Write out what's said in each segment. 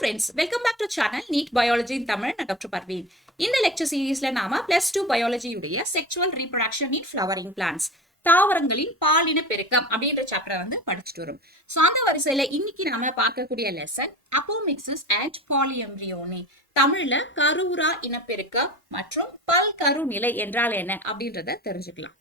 friends, welcome back to channel NEET Biology in Tamil. நான் doctor Parveen. இந்த lecture சீரீஸ்ல நாம +2 பயாலஜி உடைய sexual reproduction in flowering plants, தாவரங்களின் பாலின பெருக்கம் அப்படின்ற சாப்டரை படிச்சுட்டு வரும். சோ அந்த வரிசையில இன்னைக்கு நாம பார்க்கக்கூடிய லெசன் அப்போமிக்சிஸ் அண்ட் பாலிஎம்ப்ரியோனி, தமிழ்ல கருவுரா இனப்பெருக்கம் மற்றும் பல்கரு நிலை என்றால் என்ன அப்படின்றத தெரிஞ்சுக்கலாம்.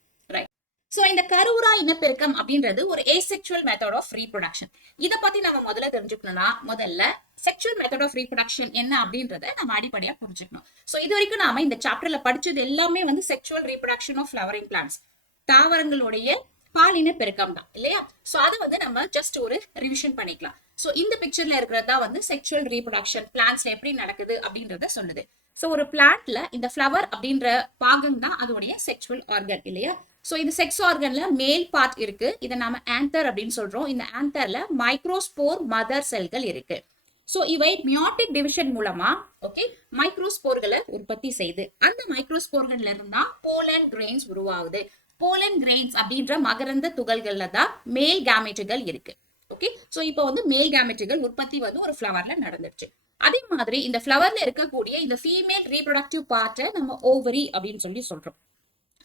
சோ இந்த கருவுரா இனப்பெருக்கம் அப்படின்றது ஒரு asexual method of reproduction. இத பத்தி நம்ம முதல்ல தெரிஞ்சுக்கணும்னா முதல்ல sexual method of reproduction என்ன அப்படின்றத நம்ம அடிப்படையா புரிஞ்சுக்கணும். சோ இது வரைக்கும் நாம இந்த சாப்டர்ல படிச்சது எல்லாமே sexual reproduction of flowering plants, தாவரங்களுடைய பாலின பெருக்கம் தான் இல்லையா? சோ அதை நம்ம ஜஸ்ட் ஒரு ரிவிஷன் பண்ணிக்கலாம். சோ இந்த பிக்சர்ல இருக்கிறதா sexual reproduction பிளான்ட்ஸ்ல எப்படி நடக்குது அப்படின்றத சொல்லுது. சோ ஒரு பிளான்ட்ல இந்த ஃப்ளவர் அப்படின்ற பாகம் தான் அதோடைய செக்சுவல் ஆர்கன் இல்லையா? சோ இது செக்ஸ் ஆர்கன்ல மேல் பார்ட் இருக்கு. இதை நாம ஆந்தர் அப்படின்னு சொல்றோம். இந்த ஆந்தர்ல மைக்ரோஸ்போர் மதர் செல்கள் இருக்கு. சோ இவை மியாட்டிக் டிவிஷன் மூலமா மைக்ரோஸ்போர்களை உற்பத்தி செய்து அந்த மைக்ரோஸ்போர்கள்ல இருந்தா போலன் கிரெயின்ஸ் உருவாகுது. போலன் கிரெயின்ஸ் அப்படின்ற மகரந்த துகள்கள்ல தான் மேல் கேமெட்டுகள் இருக்கு. ஓகே, சோ இப்போ மேல் கேமெட்டுகள் உற்பத்தி ஒரு ஃப்ளவர்ல நடந்துருச்சு. அதே மாதிரி இந்த ஃப்ளவர்ல இருக்கக்கூடிய இந்த ஃபீமேல் ரீப்ரொடக்டிவ் பார்ட்டை நம்ம ஓவரி அப்படின்னு சொல்றோம்.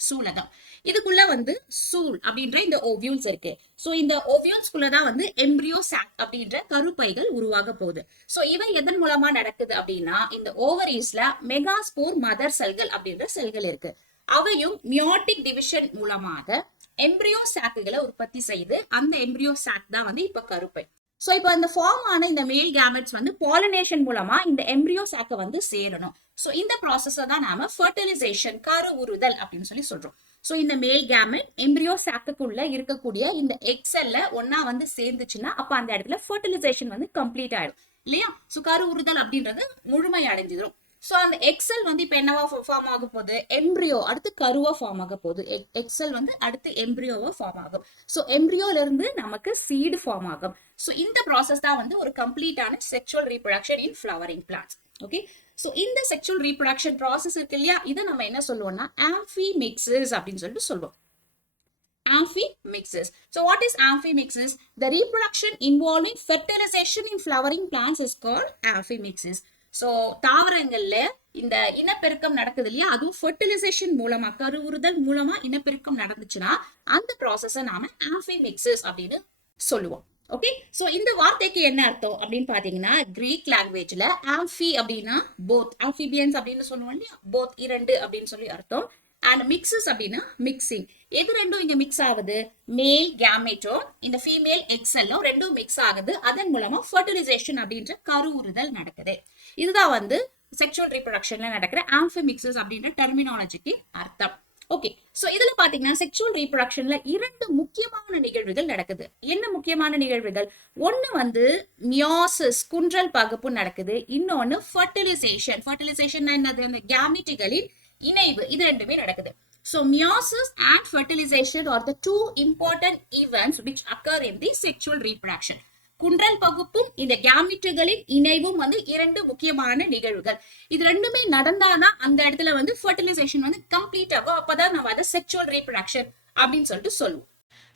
சூலகம் இதுக்குள்ள சூல் அப்படின்ற இந்த ஓவியூல்ஸ் இருக்கு. சோ இந்த ஓவியூல்ஸ்குள்ளதான் எம்ப்ரியோ சாக் அப்படின்ற கருப்பைகள் உருவாக போகுது. சோ இவை எதன் மூலமா நடக்குது அப்படின்னா இந்த ஓவரீஸ்ல மெகாஸ்போர் மதர் செல்கள் அப்படின்ற செல்கள் இருக்கு. அவையும் மியாட்டிக் டிவிஷன் மூலமாக எம்ப்ரியோ சாக்குகளை உற்பத்தி செய்து அந்த எம்ப்ரியோ சாக் தான் இப்ப கருப்பை. சோ இப்போ இந்த ஃபார்ம் ஆன இந்த மேல் கேமெட்ஸ் பாலினேஷன் மூலமா இந்த எம்ப்ரியோ சாக்க சேரணும். சோ இந்த ப்ராசஸ் தான் நாம ஃபர்டிலைசேஷன், கரு உறுதல் அப்படின்னு சொல்றோம். சோ இந்த மேல் கேமெட் எம்ப்ரியோ சாக்குக்குள்ள இருக்கக்கூடிய இந்த எக்ஸெல்ல ஒன்னா சேர்ந்துச்சுன்னா அப்ப அந்த இடத்துல ஃபர்டிலைசேஷன் கம்ப்ளீட் ஆயிடும் இல்லையா? சோ கரு உறுதல் அப்படின்றது முழுமை அடைஞ்சிடும். சோ அந்த எக்ஸெல் இப்ப என்னவா ஃபார்ம் ஆக போகுது? எம்ப்ரியோ அடுத்து கருவா ஃபார்ம் ஆக போகுது. எக்ஸெல் அடுத்து எம்ப்ரியோவா ஃபார்ம் ஆகும். சோ எம்ப்ரியோல இருந்து நமக்கு சீடு ஃபார்ம் ஆகும். சோ இந்த ப்ராசஸ் தான் ஒரு கம்ப்ளீட்டான sexual reproduction in flowering plants. Okay, so இந்த செக்சுவல் ரீப்ரொடக்ஷன் ப்ராசஸ் இருக்கு இல்லையா, இதை நம்ம என்ன சொல்லுவோம்னா ஆம்பிமிக்சிஸ் அப்படின்னு சொல்லுவோம். Amphimixis. So what is amphimixis? The reproduction involving fertilization in flowering plants is called amphimixis. So தாவரங்கள்ல இந்த இனப்பெருக்கம் நடக்குது இல்லையா, அதுவும் ஃபர்டிலைசேஷன் மூலமா கருவுறுதல் மூலமா இனப்பெருக்கம் நடந்துச்சுன்னா அந்த ப்ராசஸ நாம ஆம்பிமிக்சிஸ் அப்படின்னு சொல்லுவோம். ஓகே, சோ இந்த வார்த்தைக்கு என்ன அர்த்தம் அப்படின்னு பாத்தீங்கன்னா கிரீக் லாங்குவேஜ்ல ஆம்பி அப்படின்னா போத், ஆம்பிபியன்ஸ் அப்படின்னு சொல்லுவோம் இல்லையா, போத் இரண்டு அப்படின்னு சொல்லி அர்த்தம். அண்ட் மிக்ஸஸ் அப்படின்னா மிக்சிங். எது ரெண்டும் இங்க மிக்ஸ் ஆகுது? மேல் கேமெட்டும் இந்த ஃபீமேல் எக்ஸெல்லும் ரெண்டும் மிக்ஸ் ஆகுது. அதன் மூலமா ஃபர்டிலைசேஷன் அப்படின்ற கருவுறுதல் நடக்குது. இதுதான் செக்சுவல் ரீப்ரொடக்ஷன்ல நடக்கிற ஆம்பிமிக்சிஸ் அப்படின்ற டெர்மினாலஜிக்கு அர்த்தம். ஓகே, சோ இதுல பாத்தீங்கன்னா செக்சுவல் ரீப்ரொடக்ஷன்ல இரண்டு முக்கியமான நிகழ்வுகள் நடக்குது. என்ன முக்கியமான நிகழ்வுகள்? ஒண்ணு மியோசிஸ், குன்றல் பகுப்பு நடக்குது. இன்னொன்னு ஃபர்டிலைசேஷன். ஃபர்டிலைசேஷன் என்னது? அந்த கேமெட்டுகளின் இணைவு. இது ரெண்டுமே நடக்குது. So meiosis and fertilization are the two important events which occur in the sexual reproduction. குன்றல் பகுப்பும் இந்த கேமெட்டுகளின் இணைவும் இரண்டு முக்கியமான நிகழ்வுகள். இது ரெண்டுமே நடந்தாதான் அந்த இடத்துல ஃபர்டிலைசேஷன் கம்ப்ளீட் ஆகும். அப்பதான் நம்ம அதை செக்சுவல் ரீப்ரொடக்ஷன் அப்படின்னு சொல்லுவோம்.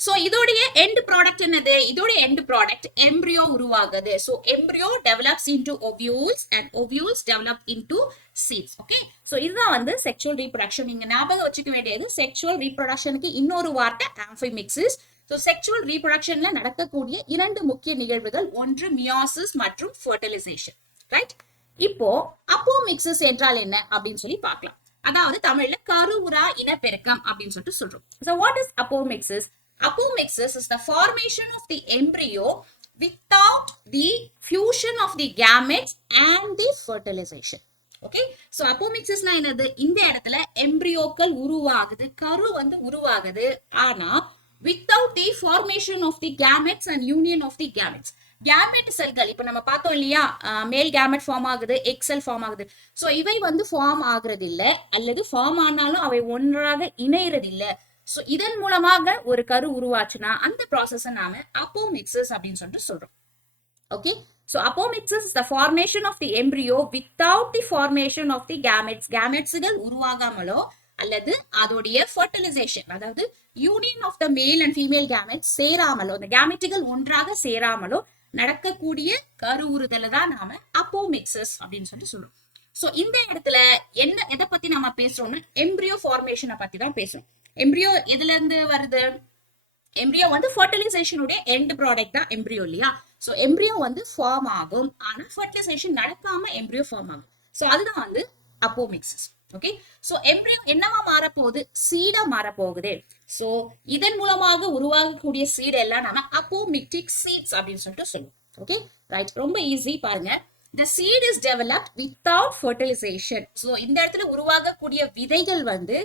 சோ இதோடைய எண்ட் ப்ராடக்ட் என்னது? இதோட எண்ட் ப்ராடக்ட் எம்ப்ரியோ உருவாகுது. So embryo develops into ovules and ovules develop into seeds. Okay, so இதுதான் செக்சுவல் ரீப்ரொடக்ஷன். நீங்க ஞாபகம் வச்சுக்க வேண்டியது செக்சுவல் ரீப்ரொடக்ஷனுக்கு இன்னொரு வார்த்தை ஆம்பிமிக்சிஸ். சோ செக்சுவல் ரீப்ரொடக்ஷன்ல நடக்கக்கூடிய இரண்டு முக்கிய நிகழ்வுகள், ஒன்று மியோசிஸ் மற்றும் ஃபர்டிலைசேஷன். ரைட், இப்போ அப்போமிக்சிஸ் என்றால் என்ன அப்படின்னு சொல்லி பார்க்கலாம். அதாவது தமிழ்ல கருவுரா இனப்பெருக்கம் அப்படின்னு சொல்றோம். So what is apomixis? Apomixis is the formation of the embryo without the fusion of the gametes and the fertilization. Okay, so apomixis na என்னது? இந்த இடத்துல எம்ப்ரியோக்கள் உருவாகுது, கரு உருவாகுது. ஆனா without the formation of the gametes and union of the gametes. Gamete செல்கள் இப்ப நம்ம பார்த்தோம் இல்லையா, மேல் கேமெட் ஃபார்ம் ஆகுது, எக்ஸெல் ஃபார்ம் ஆகுது. சோ இவை ஃபார்ம் ஆகுறது இல்ல, அல்லது ஃபார்ம் ஆனாலும் அவை ஒன்றாக இணையறது இல்ல. சோ இதன் மூலமாக ஒரு கரு உருவாச்சுன்னா அந்த ப்ராசஸ் நாம அப்போமிக்சிஸ் அப்படின்னு சொல்றோம். Okay, so apomixis is the formation of the embryo without the formation of the gametes. gametesகள் உருவாகாமலோ அல்லது அதோடைய ஃபர்டிலைசேஷன், அதாவது union of the male and female gametes சேராமலோ, அந்த கேமெட்டுகள் ஒன்றாக சேராமலோ நடக்கக்கூடிய கருவுறுதலை தான் நாம அப்போமிக்சிஸ் அப்படின்னு சொல்லிட்டு சொல்றோம். சோ இந்த இடத்துல என்ன எதை பத்தி நம்ம பேசுறோம்னா எம்பிரியோ ஃபார்மேஷனை பத்தி தான் பேசுறோம். எம்பிரியோ எதுல இருந்து வருது? எம்பிரியோ வந்து ஃபர்டிலைசேஷனுடைய எண்ட் ப்ராடக்ட் தான் எம்பிரியோ இல்லையா? சோ எம்பிரியோ வந்து ஃபார்ம் ஆகும், ஆனா ஃபர்டிலைசேஷன் நடக்காம எம்பிரியோ ஃபார்ம் ஆகும். சோ அதுதான் வந்து அப்போமிக்சிஸ். ஓகே, சோ எம்பிரியோ என்னவா மாறப்போகுது? சீடா மாறப்போகுது. சோ இதன் மூலமாக உருவாகக்கூடிய சீட் எல்லாம் நம்ம அப்போமிக்டிக் சீட்ஸ் அப்படின்னு சொல்லிட்டு சொல்லுவோம். ஓகே ரைட், ரொம்ப ஈஸி பாருங்க. The seed is developed without fertilization. So இந்த இடத்துல உருவாகக்கூடிய விதைகள் வந்து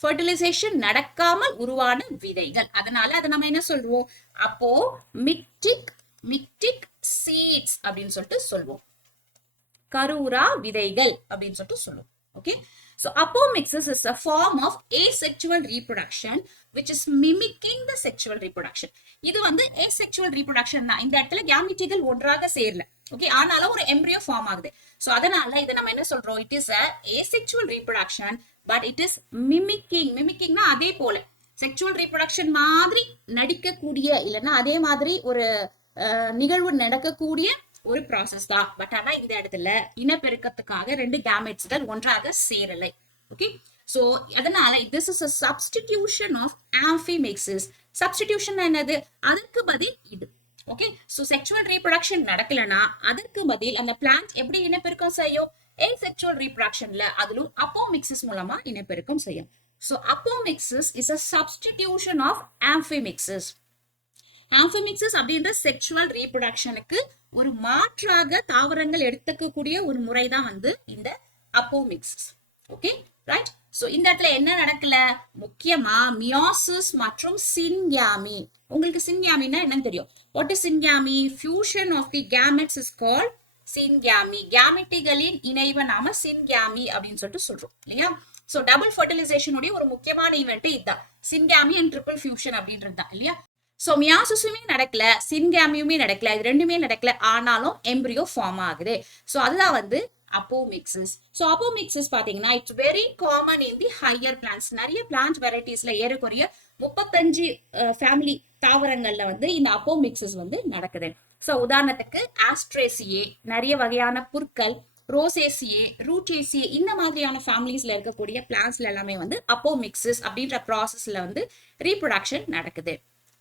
fertilization நடக்காமல் உருவான விதைகள். அதனால அதை நம்ம என்ன சொல்றோம்? அப்போ மிக்டிக் சீட்ஸ் அப்படின்னு சொல்லிட்டு சொல்லுவோம். கருவுரா விதைகள் அப்படின்னு சொல்லிட்டு சொல்லுவோம். Okay, so apomixis is a form of asexual reproduction which is mimicking the sexual reproduction. இது வந்து asexual reproduction தான். இந்த இடத்துல கேமெட்டுகள் ஒன்றாக சேரல. ஓகே, ஆனாலும் ஒரு எம்பிரியோ ஃபார்ம் ஆகுது. சோ அதனால இதை நம்ம என்ன சொல்றோம்? It is a asexual reproduction but it is mimicking அதே போல செக்சுவல் ரீப்ரொடக்ஷன் மாதிரி நடிக்கக்கூடிய இல்லைன்னா அதே மாதிரி ஒரு நிகழ்வு நடக்கக்கூடிய ஒரு ப்ராசஸ் தான். பட் ஆனா இந்த இடத்துல இனப்பெருக்கத்துக்காக ரெண்டு கேமெட்ஸ்கள் ஒன்றாக சேரலை. ஓகே, சோ அதனால this is a substitution of amphimixis. Substitution என்னது? அதற்கு பதில் இது. ஓகே, சோ செக்சுவல் ரீப்ரொடக்ஷன் நடக்கலனா அதற்கு பதில் அந்த பிளான்ட் எப்படி இனப்பெருக்கம் செய்யும்? asexual reproductionல அதிலும் அப்போமிக்சிஸ் மூலமா இனப்பெருக்கம் செய்யும். So apomixis is a substitution of amphimixis. ஆம்பிமிக்சிஸ் அப்படின்ற செக்சுவல் ரீப்ரொடக்ஷனுக்கு ஒரு மாற்றாக தாவரங்கள் எடுத்துக்கக்கூடிய ஒரு முறை தான் வந்து இந்த அப்போமிக்சிஸ். ஓகே ரைட், சோ இந்த இடத்துல என்ன நடக்கல? முக்கியமா மியோசிஸ் மற்றும் சின்கேமி. உங்களுக்கு சின்கேமின்னா என்னன்னு தெரியும்? What is syngamy? Fusion of the gametes is called syngamy. கேமெட்டுகளின் இணைவை நாம சின்கேமி அப்படின்னு சொல்லிட்டு சொல்றோம் இல்லையா? சோ டபுள் ஃபர்டிலைசேஷன் உடைய ஒரு முக்கியமான ஈவென்ட் இதுதான், சின்கேமி அண்ட் ட்ரிபிள் ஃபியூஷன் அப்படின்றது தான் இல்லையா? சோ மியாசிஸுமே நடக்கல, சின்கேமியுமே நடக்கல, இது ரெண்டுமே நடக்கல, ஆனாலும் எம்பிரியோ ஃபார்ம் ஆகுது. சோ அதுதான் வந்து அப்போமிக்சிஸ். சோ அப்போமிக்சிஸ் பாத்தீங்கன்னா it's very common in the higher plants. நிறைய பிளான்ட் வெரைட்டிஸ்ல ஏறக்குறைய 35 ஃபேமிலி தாவரங்கள்ல வந்து இந்த அப்போமிக்சிஸ் வந்து நடக்குது. சோ உதாரணத்துக்கு ஆஸ்ட்ரேசியே, நிறைய வகையான புற்கள், ரோசேசியே, ரூட்டேசியே, இந்த மாதிரியான ஃபேமிலிஸ்ல இருக்கக்கூடிய பிளான்ட்ஸ்ல எல்லாமே வந்து அப்போமிக்சிஸ் அப்படின்ற ப்ராசஸ்ல வந்து ரீப்ரொடக்ஷன் நடக்குது.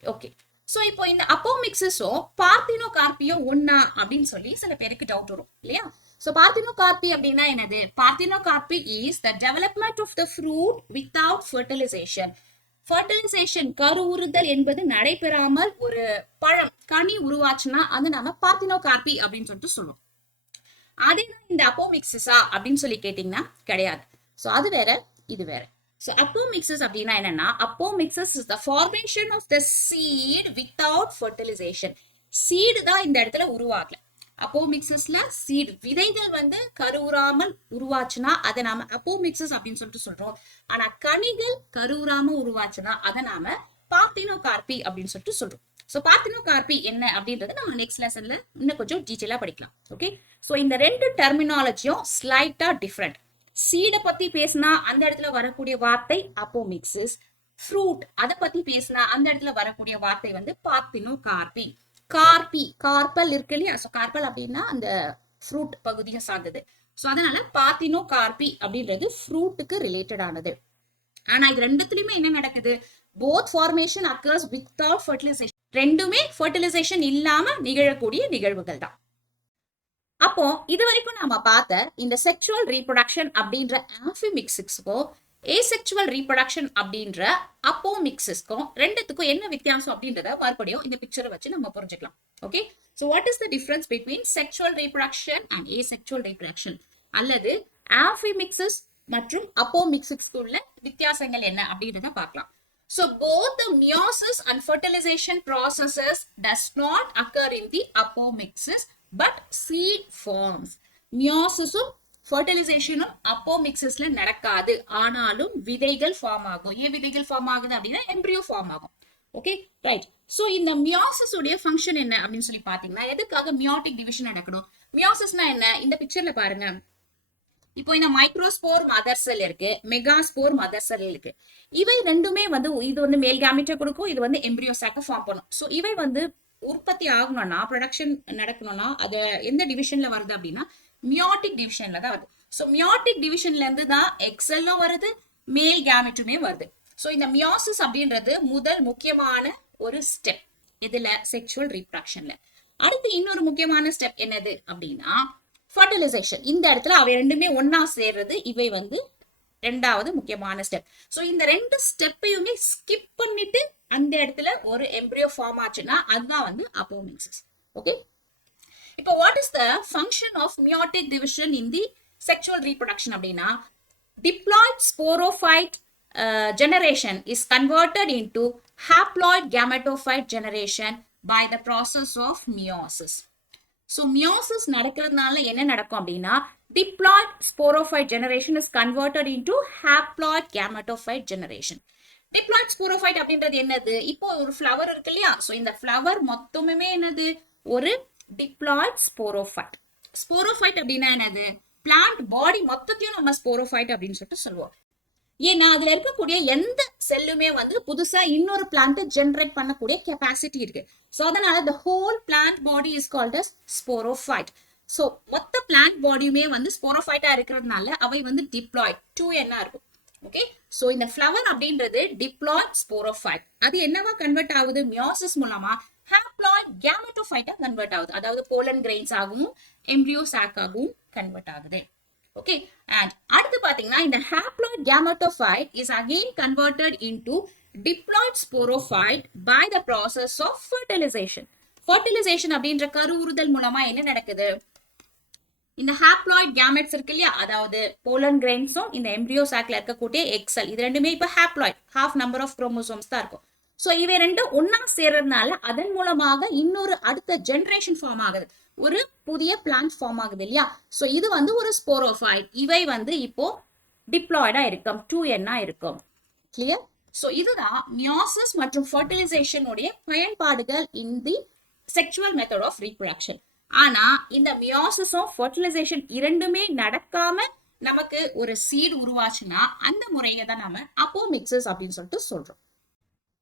ஓகே, சோ இப்போ இந்த அப்போமிக்சிஸும் பார்த்தினோகார்பியும் ஒன்னா அப்படின்னு சொல்லி சில பேருக்கு டவுட் வரும் இல்லையா? சோ பார்த்தினோகார்பி அப்படின்னா என்னது? Parthenocarpy is the development of the fruit without fertilisation. Fertilisation கருவுறுதல் என்பது நடைபெறாமல் ஒரு பழம் கனி உருவாச்சுன்னா அது நாம பார்த்தினோகார்பி அப்படின்னு சொல்லிட்டு சொல்லுவோம். அதே இந்த அப்போமிக்சிஸா அப்படின்னு சொல்லி கேட்டீங்கன்னா கிடையாது. சோ அது வேற, இது வேற. So apomixis அப்படின்னா என்னன்னா, apomixis is the formation of the seed without fertilization. seed தான் இந்த இடத்துல உருவாகல. அப்போமிக்சிஸ்ல சீட் விதைகள் வந்து கருவுறாமல் உருவாச்சுன்னா அதை நாம அப்போமிக்சிஸ் அப்படின்னு சொல்லிட்டு சொல்றோம். ஆனா கனிகள் கருவுறாம உருவாச்சுன்னா அதை நாம பார்த்தினோகார்பி அப்படின்னு சொல்லிட்டு சொல்றோம். சோ பார்த்தினோகார்பி என்ன அப்படின்றத நம்ம நெக்ஸ்ட் லெசன்ல இன்னும் கொஞ்சம் டீடைலா படிக்கலாம். ஓகே, சோ இந்த ரெண்டு டெர்மினாலஜியும் ஸ்லைட்டா டிஃப்ரெண்ட். சீட பத்தி பேசினா அந்த இடத்துல வரக்கூடிய வார்த்தை அப்போமிக்சிஸ். ஃப்ரூட் அதை பத்தி பேசினா அந்த இடத்துல வரக்கூடிய வார்த்தை வந்து பார்த்தினோகார்பி. கார்பி, கார்பல் இருக்கு இல்லையா? சோ கார்பல் அப்படின்னா அந்த ஃப்ரூட் பகுதியை சார்ந்தது. சோ அதனால பார்த்தினோகார்பி அப்படின்றது ஃப்ரூட்டுக்கு ரிலேட்டட் ஆனது. ஆனா இது ரெண்டுத்துலயுமே என்ன நடக்குது? Both formation occurs without fertilisation. ரெண்டுமே ஃபர்டிலைசேஷன் இல்லாம நிகழக்கூடிய நிகழ்வுகள் தான். அப்போ இது வரைக்கும் நாம பார்த்த இந்த செக்சுவல் ரீப்ரொடக்ஷன் அப்படின்ற ஆம்பிமிக்சிஸ்க்கும் ஏசெக்சுவல் ரீப்ரொடக்ஷன் அப்படின்ற அப்போமிக்சிஸ்க்கும் ரெண்டுத்துக்கும் என்ன வித்தியாசம் அப்படின்றத மறுபடியும் இந்த பிக்சரை வச்சு நம்ம புரிஞ்சுக்கலாம். Okay, so what is the difference between sexual reproduction and asexual reproduction, அல்லது ஆம்பிமிக்சிஸ் மற்றும் அப்போமிக்சிஸ்க்கு உள்ள வித்தியாசங்கள் என்ன அப்படின்றத பார்க்கலாம். So both the meiosis and fertilization processes does not occur in the apomixis but seed forms. மியோசிஸும் ஃபர்டிலைசேஷனும் அப்போமிக்சிஸ்ல நடக்காது, ஆனாலும் விதைகள் ஃபார்ம் ஆகும். ஏன் விதைகள் ஃபார்ம் ஆகுது அப்படின்னா எம்பிரியோ ஃபார்ம் ஆகும். ஓகே ரைட், சோ இந்த மியோசிஸ் உடைய ஃபங்க்ஷன் என்ன அப்படின்னு சொல்லி பாத்தீங்கன்னா, எதுக்காக மியோட்டிக் டிவிஷன் நடக்கணும்? மியோசிஸ்னா என்ன? இந்த பிக்சர்ல பாருங்க. இப்போ இந்த மைக்ரோஸ்போர் மதர் செல் இருக்கு, மெகாஸ்போர் மதர் செல் இருக்கு. இவை ரெண்டுமே வந்து இது வந்து மேல் கேமெட்டை கொடுக்கும், இது வந்து எம்பிரியோ சாக்கை ஃபார்ம் பண்ணும். சோ இவை வந்து உற்பத்தி ஆகணும்னா, ப்ரொடக்ஷன் நடக்கணும்னா அது எந்த டிவிஷன்ல வருது அப்படின்னா மியோட்டிக் டிவிஷன்ல தான் வருது. ஸோ மியோட்டிக் டிவிஷன்ல இருந்து தான் எக்ஸெல்லும் வருது, மேல் கேமெட்டுமே வருது. ஸோ இந்த மியோசிஸ் அப்படின்றது முதல் முக்கியமான ஒரு ஸ்டெப் இதுல செக்ஷுவல் ரீப்ரடக்ஷன்ல. அடுத்து இன்னொரு முக்கியமான ஸ்டெப் என்னது அப்படின்னா ஃபர்டிலைசேஷன். இந்த இடத்துல அவை ரெண்டுமே ஒன்னா சேர்றது, இவை வந்து ரெண்டாவது முக்கியமான ஸ்டெப். ஸோ இந்த ரெண்டு ஸ்டெப்பையுமே ஸ்கிப் பண்ணிட்டு அந்த இடத்துல ஒரு எம்ப்ரியோ ஃபார்ம் ஆச்சுன்னா அதுதான் வந்து அப்போமிக்சிஸ். ஓகே, இப்போ what is the function of meiotic division in the sexual reproduction அப்படின்னா diploid sporophyte generation is converted into haploid gametophyte generation by the process of meiosis. So meiosis நடக்கிறதுனால என்ன நடக்கும் அப்படின்னா diploid sporophyte generation is converted into haploid gametophyte generation. Diploid sporophyte அப்படின்றது என்னது? இப்போ ஒரு flower இருக்கு இல்லையா? சோ இந்த ஃப்ளவர் மொத்தமுமே என்னது? ஒரு diploid sporophyte. Sporophyte அப்படின்னா என்னது? பிளான்ட் பாடி மொத்தத்தையும் நம்ம ஸ்போரோஃபைட் அப்படின்னு சொல்லிட்டு சொல்லுவோம். ஏன்னா அதுல இருக்கக்கூடிய எந்த செல்லுமே வந்து புதுசா இன்னொரு பிளான்ட் ஜெனரேட் பண்ணக்கூடிய கெப்பாசிட்டி இருக்கு. சோ அதனால the whole plant body is called as sporophyte. So மொத்த பிளான்ட் பாடியுமே வந்து ஸ்போரோஃபைட்டா இருக்கிறதுனால அவை வந்து டிப்ளாய்ட் 2n இருக்கும். ஓகே, சோ இந்த ஃப்ளவர் அப்படின்றது டிப்ளாய்ட் ஸ்போரோஃபைட். அது என்னவா கன்வெர்ட் ஆகுது? மியோசிஸ் மூலமா ஹாப்ளாய்ட் கேமெட்டோஃபைட்டா கன்வெர்ட் ஆகுது. அதாவது போலன் கிரெயின்ஸ் ஆகவும் எம்ப்ரியோ சாக் ஆகவும் கன்வெர்ட் ஆகுது. ஓகே, அண்ட் அடுத்து பாத்தீங்கன்னா இந்த haploid gametophyte is again converted into diploid sporophyte by the process of fertilization. Fertilization அப்படின்ற கருவுறுதல் மூலமா என்ன நடக்குது? இந்த ஹாப்ளாய்ட் கேமெட்ஸ் இருக்கு இல்லையா, அதாவது போலன் கிரெயின்ஸும் இந்த எம்ப்ரியோ சாக்ல இருக்கக்கூடிய எக்ஸல், இது ரெண்டுமே இப்ப haploid, half number of chromosomes தான் இருக்கும். சோ இவை ரெண்டும் ஒன்னா சேர்றதுனால அதன் மூலமாக இன்னொரு அடுத்த ஜெனரேஷன் ஃபார்ம் ஆகுது, ஒரு புதிய பிளான்ட் ஃபார்ம் ஆகுது இல்லையா. சோ இது வந்து ஒரு ஸ்போரோஃபைட். இவை வந்து இப்போ டிப்ளாய்டா இருக்கும், 2n இருக்கும். கிளியர்? சோ இதுதான் மியோசிஸ் மற்றும் ஃபர்டிலைசேஷன் உடைய பயன்பாடுகள் இன் தி செக்சுவல் மெத்தட் ஆஃப் ரீப்ரடக்ஷன். ஆனா இந்த மியோசிஸும் ஃபர்டிலைசேஷன் இரண்டுமே நடக்காம நமக்கு ஒரு சீட் உருவாச்சுன்னா அந்த முறையை தான் நாம அப்போமிக்சிஸ் அப்படின்னு சொல்லிட்டு சொல்றோம்.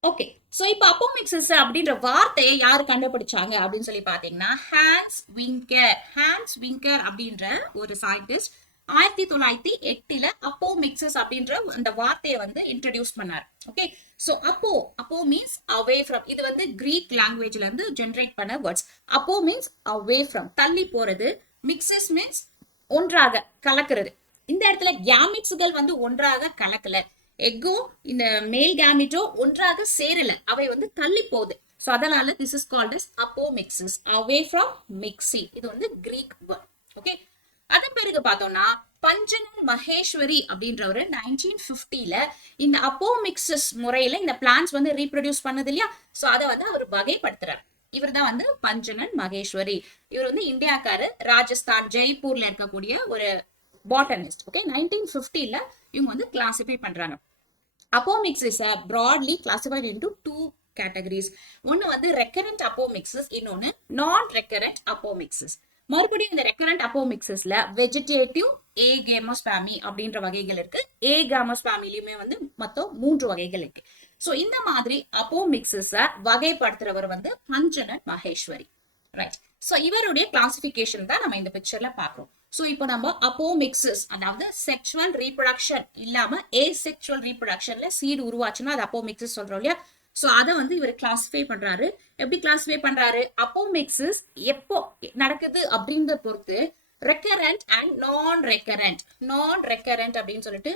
ஓகே, சோ இப்போ அப்போமிக்சிஸ் அப்படின்ற வார்த்தையை யாரு கண்டுபிடிச்சாங்க அப்படின்னு சொல்லி பாத்தீங்கன்னா ஹான்ஸ் விங்கர். ஹான்ஸ் விங்கர் அப்படின்ற ஒரு சயின்டிஸ்ட் 1908 அப்போமிக்சிஸ் அப்படின்ற அந்த வார்த்தையை வந்து இன்ட்ரோடியூஸ் பண்ணார். ஓகே, சோ அப்போ மீன்ஸ் அவே ஃப்ரம். இது வந்து கிரீக் லாங்குவேஜ்ல இருந்து ஜெனரேட் பண்ண வேர்ட்ஸ். அப்போ மீன்ஸ் அவே ஃப்ரம், தள்ளி போறது. மிக்சிஸ் மீன்ஸ் ஒன்றாக கலக்கிறது. இந்த இடத்துல கேமிட்ஸ்கள் வந்து ஒன்றாக கலக்கல. எக்கோ இந்த மேல் கேமிட்டோ ஒன்றாக சேரல, அவை வந்து தள்ளி போகுது. சோ அதனால this is called as apomixis, away from mixis. இது வந்து கிரீக் வேர்ட். ஓகே, அதன் பிறகு பார்த்தோம்னா பஞ்சனன் மகேஸ்வரி அப்படின்றவரு 1950 இந்த அப்போமிக்சிஸ் முறையில இந்த பிளான்ட்ஸ் வந்து ரீப்ரொடியூஸ் பண்ணது இல்லையா, சோ அதை வந்து அவர் வகைப்படுத்துறாரு. இவர் தான் வந்து பஞ்சனன் மகேஸ்வரி. இவர் வந்து இந்தியாக்காரு, ராஜஸ்தான் ஜெய்ப்பூர்ல இருக்கக்கூடிய ஒரு பாட்டனிஸ்ட். ஓகே, 1950 இவங்க வந்து கிளாசிஃபை பண்றாங்க. Apomixis broadly classified into two categories. ஒன்னு வந்து ரெக்கரண்ட் அப்போமிக்சிஸ், இன்னொன்னு நான் ரெக்கரண்ட் அப்போமிக்சிஸ். மறுபடியும் இந்த ரெக்கரண்ட் அப்போமிக்சிஸ்ல வெஜிடேட்டிவ் ஏகேமோஸ்பேமி அப்படின்ற வகைகள் இருக்கு. ஏகாமோஸ்பேமிலயுமே வந்து மொத்தம் 3 வகைகள் இருக்கு. சோ இந்த மாதிரி அப்போமிக்சிஸ வகைப்படுத்துறவர் வந்து பஞ்சனன் மகேஸ்வரி. ரைட், சோ இவருடைய கிளாசிபிகேஷன் தான் நம்ம இந்த பிக்சர்ல பாக்குறோம். சோ இப்போ நம்ம அப்போமிக்சிஸ், அதாவது செக்சுவல் ரீப்ரடக்ஷன் இல்லாம ஏசெக்சுவல் ரீப்ரடக்ஷன்ல சீடு உருவாச்சுன்னா அது அப்போமிக்சிஸ் சொல்றோம் இல்லையா. சோ அதை வந்து இவர் கிளாசிஃபை பண்றாரு. எப்படி கிளாசிஃபை பண்றாரு? அப்போமிக்சிஸ் எப்போ நடக்குது அப்படின்றத பொறுத்து ரெக்கரண்ட் அண்ட் நான் ரெக்கரண்ட். நான் ரெக்கரண்ட் அப்படின்னு சொல்லிட்டு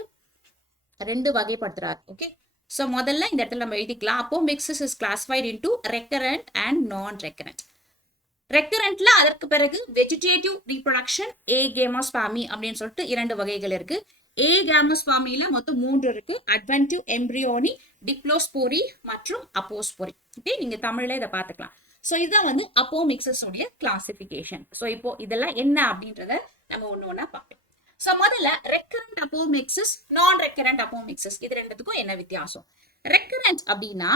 2 வகைப்படுத்துறாரு. ஓகே, சோ முதல்ல இந்த இடத்துல நம்ம எழுதிக்கலாம், apomixis is classified into recurrent and நான் ரெக்கரண்ட். ரெக்கரண்ட்ல அதற்கு பிறகு வெஜிடேட்டிவ் ரீப்ரடக்ஷன், ஏகேமோஸ்பேமி அப்படின்னு சொல்லிட்டு 2 வகைகள் இருக்கு. ஏகாமோஸ்பேமில மொத்தம் 3 இருக்கு, அட்வென்டிவ் எம்ப்ரியோனி, டிப்ளோஸ்போரி மற்றும் அப்போஸ்போரி. ஓகே, நீங்க தமிழ்ல இதை பாத்துக்கலாம். சோ இதுதான் வந்து அப்போமிக்சிஸ் உடைய கிளாசிபிகேஷன். சோ இப்போ இதெல்லாம் என்ன அப்படின்றத நம்ம ஒண்ணா பார்ப்போம். சோ முதல்ல ரெக்கரண்ட் அப்போமிக்சிஸ், நான் ரெக்கரண்ட் அப்போமிக்சிஸ், இது ரெண்டுத்துக்கும் என்ன வித்தியாசம்? ரெக்கரண்ட் அப்படின்னா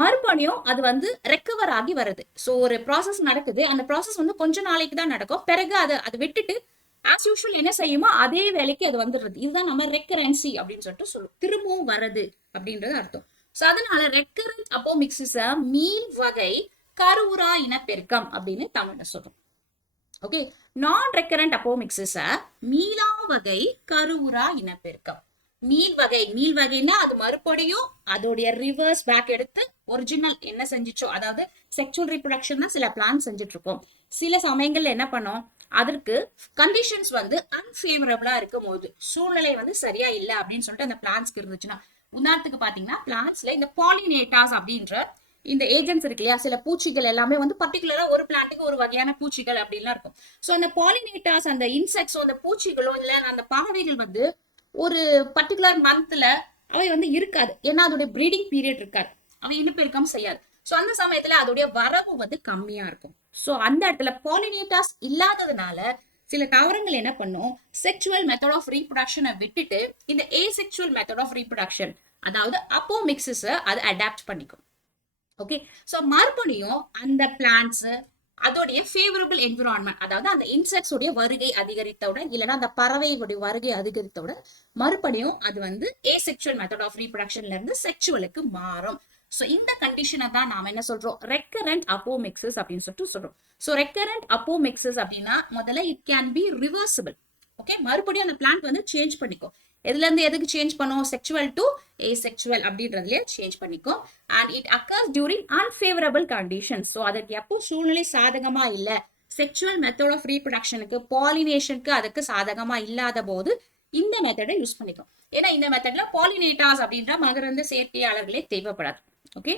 மறுபடியும் அது வந்து ரெக்கவர் ஆகி வருது. சோ ஒரு ப்ராசஸ் நடக்குது, அந்த ப்ராசஸ் வந்து கொஞ்ச நாளைக்கு தான் நடக்கும், பிறகு அதை விட்டுட்டு ஆஸ் யூஷுவல் என்ன செய்யுமோ அதே வேலைக்கு அது வந்துடுறது. இதுதான் நம்ம ரெக்கரன்சி அப்படின்னு சொல்லிட்டு சொல்லுவோம், திரும்பவும் வருது அப்படின்றது அர்த்தம். சோ அதனால ரெக்கரண்ட் அப்போமிக்சிஸ மீள் வகை கருவுறா இனப்பெருக்கம் அப்படின்னு தமிழ்ல சொல்றோம். ஓகே, நான் ரெக்கரண்ட் அப்போமிக்சிஸ் மீளா வகை கருவுரா இனப்பெருக்கம். மீள்வகைன்னா அது மறுபடியும் அதோடைய ரிவர்ஸ் பேக் எடுத்து ஒரிஜினல் என்ன செஞ்சிச்சோ, அதாவது செக்ஷுவல் ரீப்ரொடக்ஷன் தான் சில பிளான் செஞ்சுட்டு இருக்கோம். சில சமயங்கள்ல என்ன பண்ணோம், அதற்கு கண்டிஷன்ஸ் வந்து அன்ஃபேவரபிளா இருக்கும் போது, சூழ்நிலை வந்து சரியா இல்ல அப்படின்னு சொல்லிட்டு அந்த பிளான்ஸ்க்கு இருந்துச்சுன்னா, உதாரணத்துக்கு பாத்தீங்கன்னா பிளான்ஸ்ல இந்த பாலினேட்டாஸ் அப்படின்ற இந்த ஏஜென்ட்ஸ் இருக்கு இல்லையா, சில பூச்சிகள் எல்லாமே வந்து பர்டிகுலரா ஒரு பிளான்ட்டுக்கு ஒரு வகையான பூச்சிகள் அப்படின்லாம் இருக்கும். ஸோ அந்த பாலினேட்டாஸ், அந்த இன்செக்ட்ஸோ, அந்த பூச்சிகளோ இல்ல அந்த பறவைகள் வந்து ஒரு பர்டிகுலர் மந்த்ல அவை வந்து இருக்காது. ஏன்னா அதோட ப்ரீடிங் பீரியட் இருக்காது, அவை இனப்பெருக்கம் செய்யாது. ஸோ அந்த சமயத்துல அதோடைய வரவு வந்து கம்மியா இருக்கும். ஸோ அந்த இடத்துல பாலினேட்டாஸ் இல்லாததுனால சில தாவரங்கள் என்ன பண்ணும், செக்சுவல் மெத்தட் ஆஃப் ரீப்ரொடக்ஷனை விட்டுட்டு இந்த ஏசெக்சுவல் மெத்தட் ஆஃப் ரீப்ரொடக்ஷன், அதாவது அப்போமிக்சிஸ் அது அடாப்ட் பண்ணிக்கும். ஓகே, ஸோ மறுபடியும் அந்த பிளான்ட்ஸ் அதோடைய ஃபேவரபிள் என்விரான்மெண்ட், அதாவது அந்த இன்செக்ட்ஸோடைய வருகை அதிகரித்தவுடன் இல்லைன்னா அந்த பறவைகளுடைய வருகை அதிகரித்தவுடன் மறுபடியும் அது வந்து ஏசெக்சுவல் மெத்தட் ஆஃப் ரீப்ரொடக்ஷன்ல இருந்து செக்சுவலுக்கு மாறும். ஸோ இந்த கண்டிஷனை தான் நாம என்ன சொல்றோம், ரெக்கரண்ட் அப்போமிக்சிஸ் அப்படின்னு சொல்லிட்டு சொல்றோம். ஸோ ரெக்கரண்ட் அப்போமிக்சிஸ் அப்படின்னா முதல்ல it can be reversible. Okay, மறுபடியும் அந்த பிளான்ட் வந்து சேஞ்ச் பண்ணிக்கும். எதுல இருந்து எதுக்கு சேஞ்ச் பண்ணும், செக்சுவல் டு ஏசெக்சுவல் அப்படின்றதுலயே சேஞ்ச் பண்ணிக்கும். And it occurs during unfavourable conditions. So அதற்கு எப்போ சூழ்நிலை சாதகமா இல்ல, செக்சுவல் மெத்தட் ஆஃப் ரீப்ரொடக்ஷனுக்கு, பாலினேஷனுக்கு அதுக்கு சாதகமா இல்லாத போது இந்த மெத்தடை யூஸ் பண்ணிக்கும். ஏன்னா இந்த மெத்தட்ல பாலினேட்டாஸ் அப்படின்ற மகரந்த சேர்க்கையாளர்களே தேவைப்படாது. ஓகே,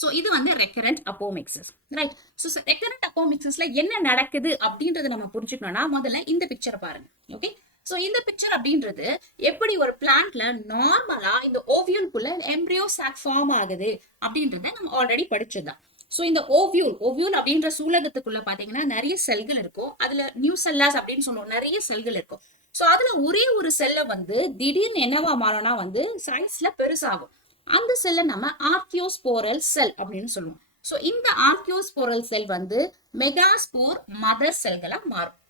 ஸோ இது வந்து recurrent apomixis, right? So recurrent அப்போமிக்சிஸ்ல என்ன நடக்குது அப்படின்றத நம்ம புரிஞ்சுக்கணும்னா முதல்ல இந்த பிக்சரை பாருங்க. ஓகே, ஸோ இந்த பிக்சர் அப்படின்றது எப்படி ஒரு பிளான்ட்ல நார்மலா இந்த ஓவியூல்குள்ள எம்ப்ரியோ சாக் ஃபார்ம் ஆகுது அப்படின்றத நம்ம ஆல்ரெடி படிச்சதுதான். ஸோ இந்த ஓவியூல் அப்படின்ற சூலகத்துக்குள்ள பாத்தீங்கன்னா நிறைய செல்கள் இருக்கும். அதுல நியூ செல்லாஸ் அப்படின்னு சொல்லுவோம், நிறைய செல்கள் இருக்கும். ஸோ அதுல ஒரே ஒரு செல்லை வந்து திடீர்னு என்னவா மாறும்னா வந்து சைஸ்ல பெருசாகும். அந்த செல்லை நம்ம ஆர்கியோஸ்போரல் செல் அப்படின்னு சொல்லுவோம். ஸோ இந்த ஆர்கியோஸ்போரல் செல் வந்து மெகாஸ்போர் மதர் செல்களா மாறும்.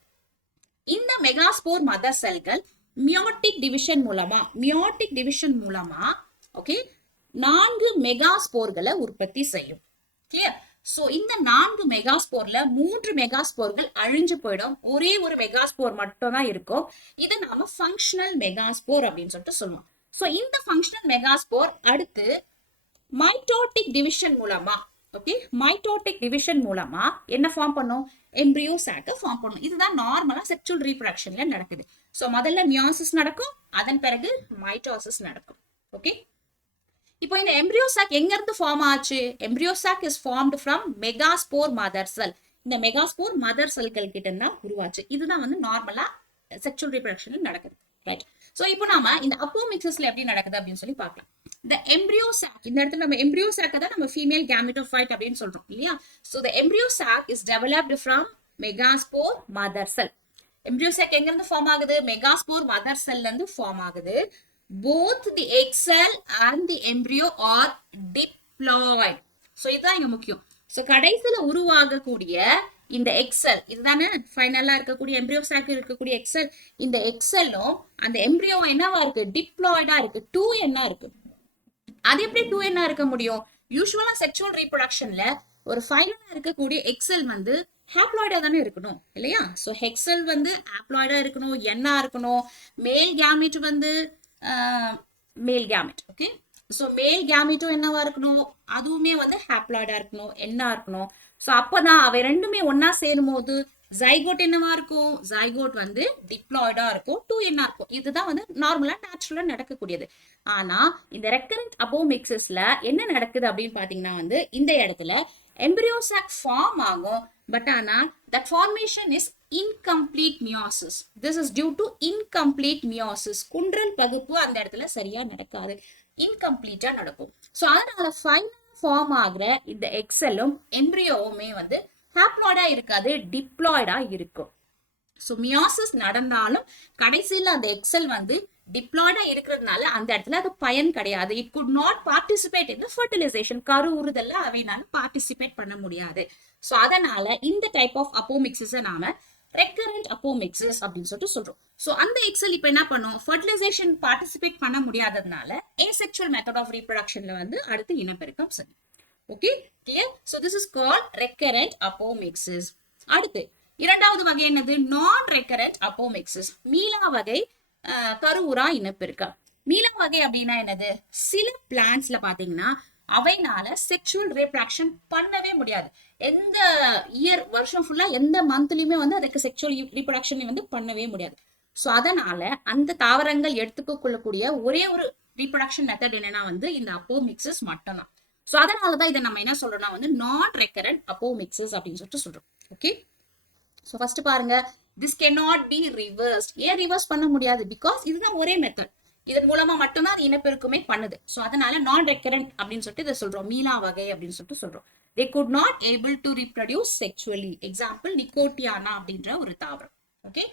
இந்த மெகாஸ்போர் மதர் செல்கள் மியோட்டிக் டிவிஷன் மூலமா ஓகே 4 மெகாஸ்போர்களை உற்பத்தி செய்யும். கிளியர்? சோ இந்த 4 மெகாஸ்போர்ல 3 மெகாஸ்போர்கள் அழிஞ்சு போயிடும், ஒரே ஒரு மெகாஸ்போர் மட்டும் தான் இருக்கும். இதை நாம ஃபங்க்ஷனல் மெகாஸ்போர் அப்படின்னு சொல்லிட்டு சொல்லுவோம். சோ இந்த ஃபங்க்ஷனல் மெகாஸ்போர் அடுத்து மைட்டோட்டிக் டிவிஷன் மூலமா மைட்டோட்டிக் டிவிஷன் மூலமா என்ன ஃபார்ம் பண்ணும், எம்ப்ரியோ சாக்கை ஃபார்ம் பண்ணும். இதுதான் நார்மலா செக்சுவல் ரீப்ரொடக்ஷன்ல நடக்குது. சோ முதல்ல மியோசிஸ் நடக்கும், அதன் பிறகு மைட்டோசிஸ் நடக்கும். ஓகே, இப்போ இந்த எம்ப்ரியோ சாக் எங்க இருந்து ஃபார்ம் ஆச்சு? Embryo chalk is formed from megaspore mother செல். இந்த மெகாஸ்போர் மதர் செல்கள் கிட்ட தான் உருவாச்சு. இதுதான் வந்து நார்மலா செக்சுவல் ரீப்ரொடக்ஷன்ல நடக்குது, ரைட்? சோ இப்போ நாம இந்த அப்போமிக்சிஸ்ல எப்படி நடக்குது அப்படின்னு சொல்லி பார்க்கலாம். The embryo sac, இந்த இடத்துல நம்ம embryo sac தான் நம்ம female gametophyte அப்படின்னு சொல்றோம் இல்லையா? So the embryo sac is developed from megaspore mother cell. embryo sac எங்க இருந்து ஃபார்ம் ஆகுது? megaspore mother cell ல இருந்து ஃபார்ம் ஆகுது. Both the egg cell and the embryo are diploid. So இதுதான் இங்க முக்கியம். So கடைசில உருவாகக்கூடிய இந்த எக்ஸெல், இதுதானே ஃபைனலா இருக்கக்கூடிய எம்ப்ரியோ சாக் இருக்கக்கூடிய எக்ஸெல். இந்த எக்ஸெல்லும் அந்த எம்ப்ரியோ என்னவா இருக்கு? டிப்ளாய்டா இருக்கு, 2n இருக்கு. அது எப்படி 2n இருக்க முடியும்? யூசுவலா செக்சுவல் ரீப்ரொடக்ஷன்ல ஒரு ஃபைனலா இருக்கக்கூடிய எக்ஸெல் வந்து ஹாப்ளாய்டா தானே இருக்கணும் இல்லையா? சோ ஹெக்ஸெல் வந்து ஹாப்ளாய்டா இருக்கணும், என்னா இருக்கணும். மேல் கேமெட் வந்து மேல் கேமெட். ஓகே, சோ மேல் கேமெட்டும் என்னவா இருக்கணும்? அதுவுமே வந்து ஹாப்ளாய்டா இருக்கணும், என்னா இருக்கணும். சோ அப்பதான் அவை ரெண்டுமே ஒன்னா சேரும் போது ஜைகோட் என்னவா இருக்கும்? ஜைகோட் வந்து டிப்ளாய்டா இருக்கும், 2n இருக்கும். இதுதான் வந்து நார்மலா நேச்சுரலா நடக்கக்கூடியது. ஆனா இந்த ரெக்கரண்ட் அப்போமிக்சிஸ்ல என்ன நடக்குது அப்படின்னு பாத்தீங்கன்னா வந்து இந்த இடத்துல எம்ப்ரியோ சாக் ஃபார்ம் ஆகும். பட் ஆனா that formation is incomplete meiosis. This is due to incomplete meiosis. குன்றல் பகுப்பு அந்த இடத்துல சரியா நடக்காது, இன்கம்ப்ளீட்டா நடக்கும். சோ அதனால ஃபைனல் ஃபார்ம் ஆகுற இந்த எக்ஸெல்லும் எம்ப்ரியோவுமே வந்து ஹாப்ளாய்டா இருக்காது, டிப்ளாய்டா இருக்கும். சோ மியோசிஸ் நடந்தாலும் கடைசியில அந்த எக்ஸெல் வந்து டிப்ளாய்டா இருக்கிறதுனால அந்த இடத்துல அது பயன் கிடையாது. It could not participate in fertilisation. கரு உறுதல்ல அவைனால பார்ட்டிசிபேட் பண்ண முடியாது. சோ அதனால இந்த டைப் ஆஃப் அப்போமிக்சிஸை நாம ரெக்கரண்ட் அப்போமிக்சிஸ் அப்படின்னு சொல்லிட்டு சொல்றோம். சோ அந்த எக்ஸெல் இப்ப என்ன பண்ணும்? ஃபர்டிலைசேஷன் பார்ட்டிசிபேட் பண்ண முடியாததுனால asexual மெத்தட் ஆஃப் ரீப்ரொடக்ஷன்ல வந்து அடுத்து இனப்பெருக்கம் செய்யும். Okay, clear? So this is called recurrent apomixis. அடுத்து இரண்டாவது வகை என்னது? நான் ரெக்கரண்ட் அப்போமிக்சிஸ், மீளா வகை கருவுரா இனப்பெருக்கம். மீளா வகை அப்படின்னா என்னது? சில பிளான்ட்ஸ்ல பாத்தீங்கன்னா அவைனால செக்ஷுவல் ரீப்ரடக்ஷன் பண்ணவே முடியாது. எந்த இயர் வருஷம் ஃபுல்லா எந்த மந்த்லயுமே வந்து அதுக்கு செக்ஷுவல் ரீப்ரடக்ஷன் வந்து பண்ணவே முடியாது. ஸோ அதனால அந்த தாவரங்கள் எடுத்துக்க கொள்ளக்கூடிய ஒரே ஒரு ரீப்ரடக்ஷன் மெத்தட் என்னன்னா வந்து இந்த அப்போமிக்சிஸ் மட்டும்தான். ஸோ அதனாலதான் இதை நம்ம என்ன சொல்றோம்னா வந்து நான் ரெக்கரண்ட் அப்போமிக்சிஸ் அப்படின்னு சொல்லிட்டு சொல்றோம். ஓகே, ஸோ ஃபர்ஸ்ட் பாருங்க, திஸ் cannot be reversed. ஏன் ரிவர்ஸ் பண்ண முடியாது? பிகாஸ் இதுதான் ஒரே மெத்தட், இதன் மூலமா மட்டும்தான் அது இனப்பெருக்குமே பண்ணுது. ஸோ அதனால நான் ரெக்கரண்ட் அப்படின்னு சொல்லிட்டு இதை சொல்றோம், மீளா வகை அப்படின்னு சொல்லிட்டு சொல்றோம். they could not able to reproduce sexually. Example Nicotiana அப்படின்ற ஒரு தாவரம். ஓகே,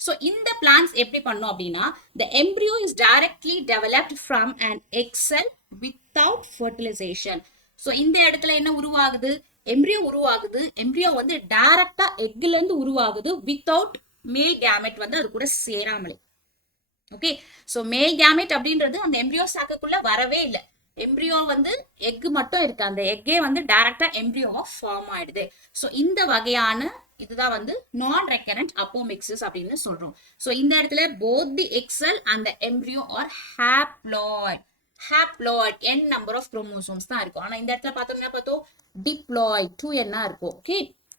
ஸோ இந்த பிளான்ஸ் எப்படி பண்ணும் அப்படின்னா, the embryo is directly developed from an egg cell without fertilization. So இந்த இடத்துல என்ன உருவாகுது? எம்ப்ரியோ உருவாகுது. எம்ப்ரியோ வந்து டைரக்டா எக்ல இருந்து உருவாகுது, வித்தவுட் மேல் கேமெட் வந்து அது கூட சேராமலே. ஓகே, ஸோ மேல் கேமெட் அப்படின்றது அந்த எம்ப்ரியோ சாக்குக்குள்ள வரவே இல்லை. எம்ப்ரியோ வந்து எக் மட்டும் இருக்கு, அந்த எக்கே வந்து டைரக்டா எம்ப்ரியோவா ஃபார்ம் ஆயிடுது. ஸோ இந்த வகையான இதுதான் வந்து நான் ரெக்கரண்ட் அப்போமிக்சிஸ் அப்படின்னு சொல்றோம். ஸோ இந்த இடத்துல both the egg cell and the embryo are haploid. Haploid n number of chromosomes தான் இருக்கும். ஆனா இந்த இடத்துல பார்த்தோம்னா பார்த்தோம் டிப்ளாய்ட் 2n இருக்கும். Okay,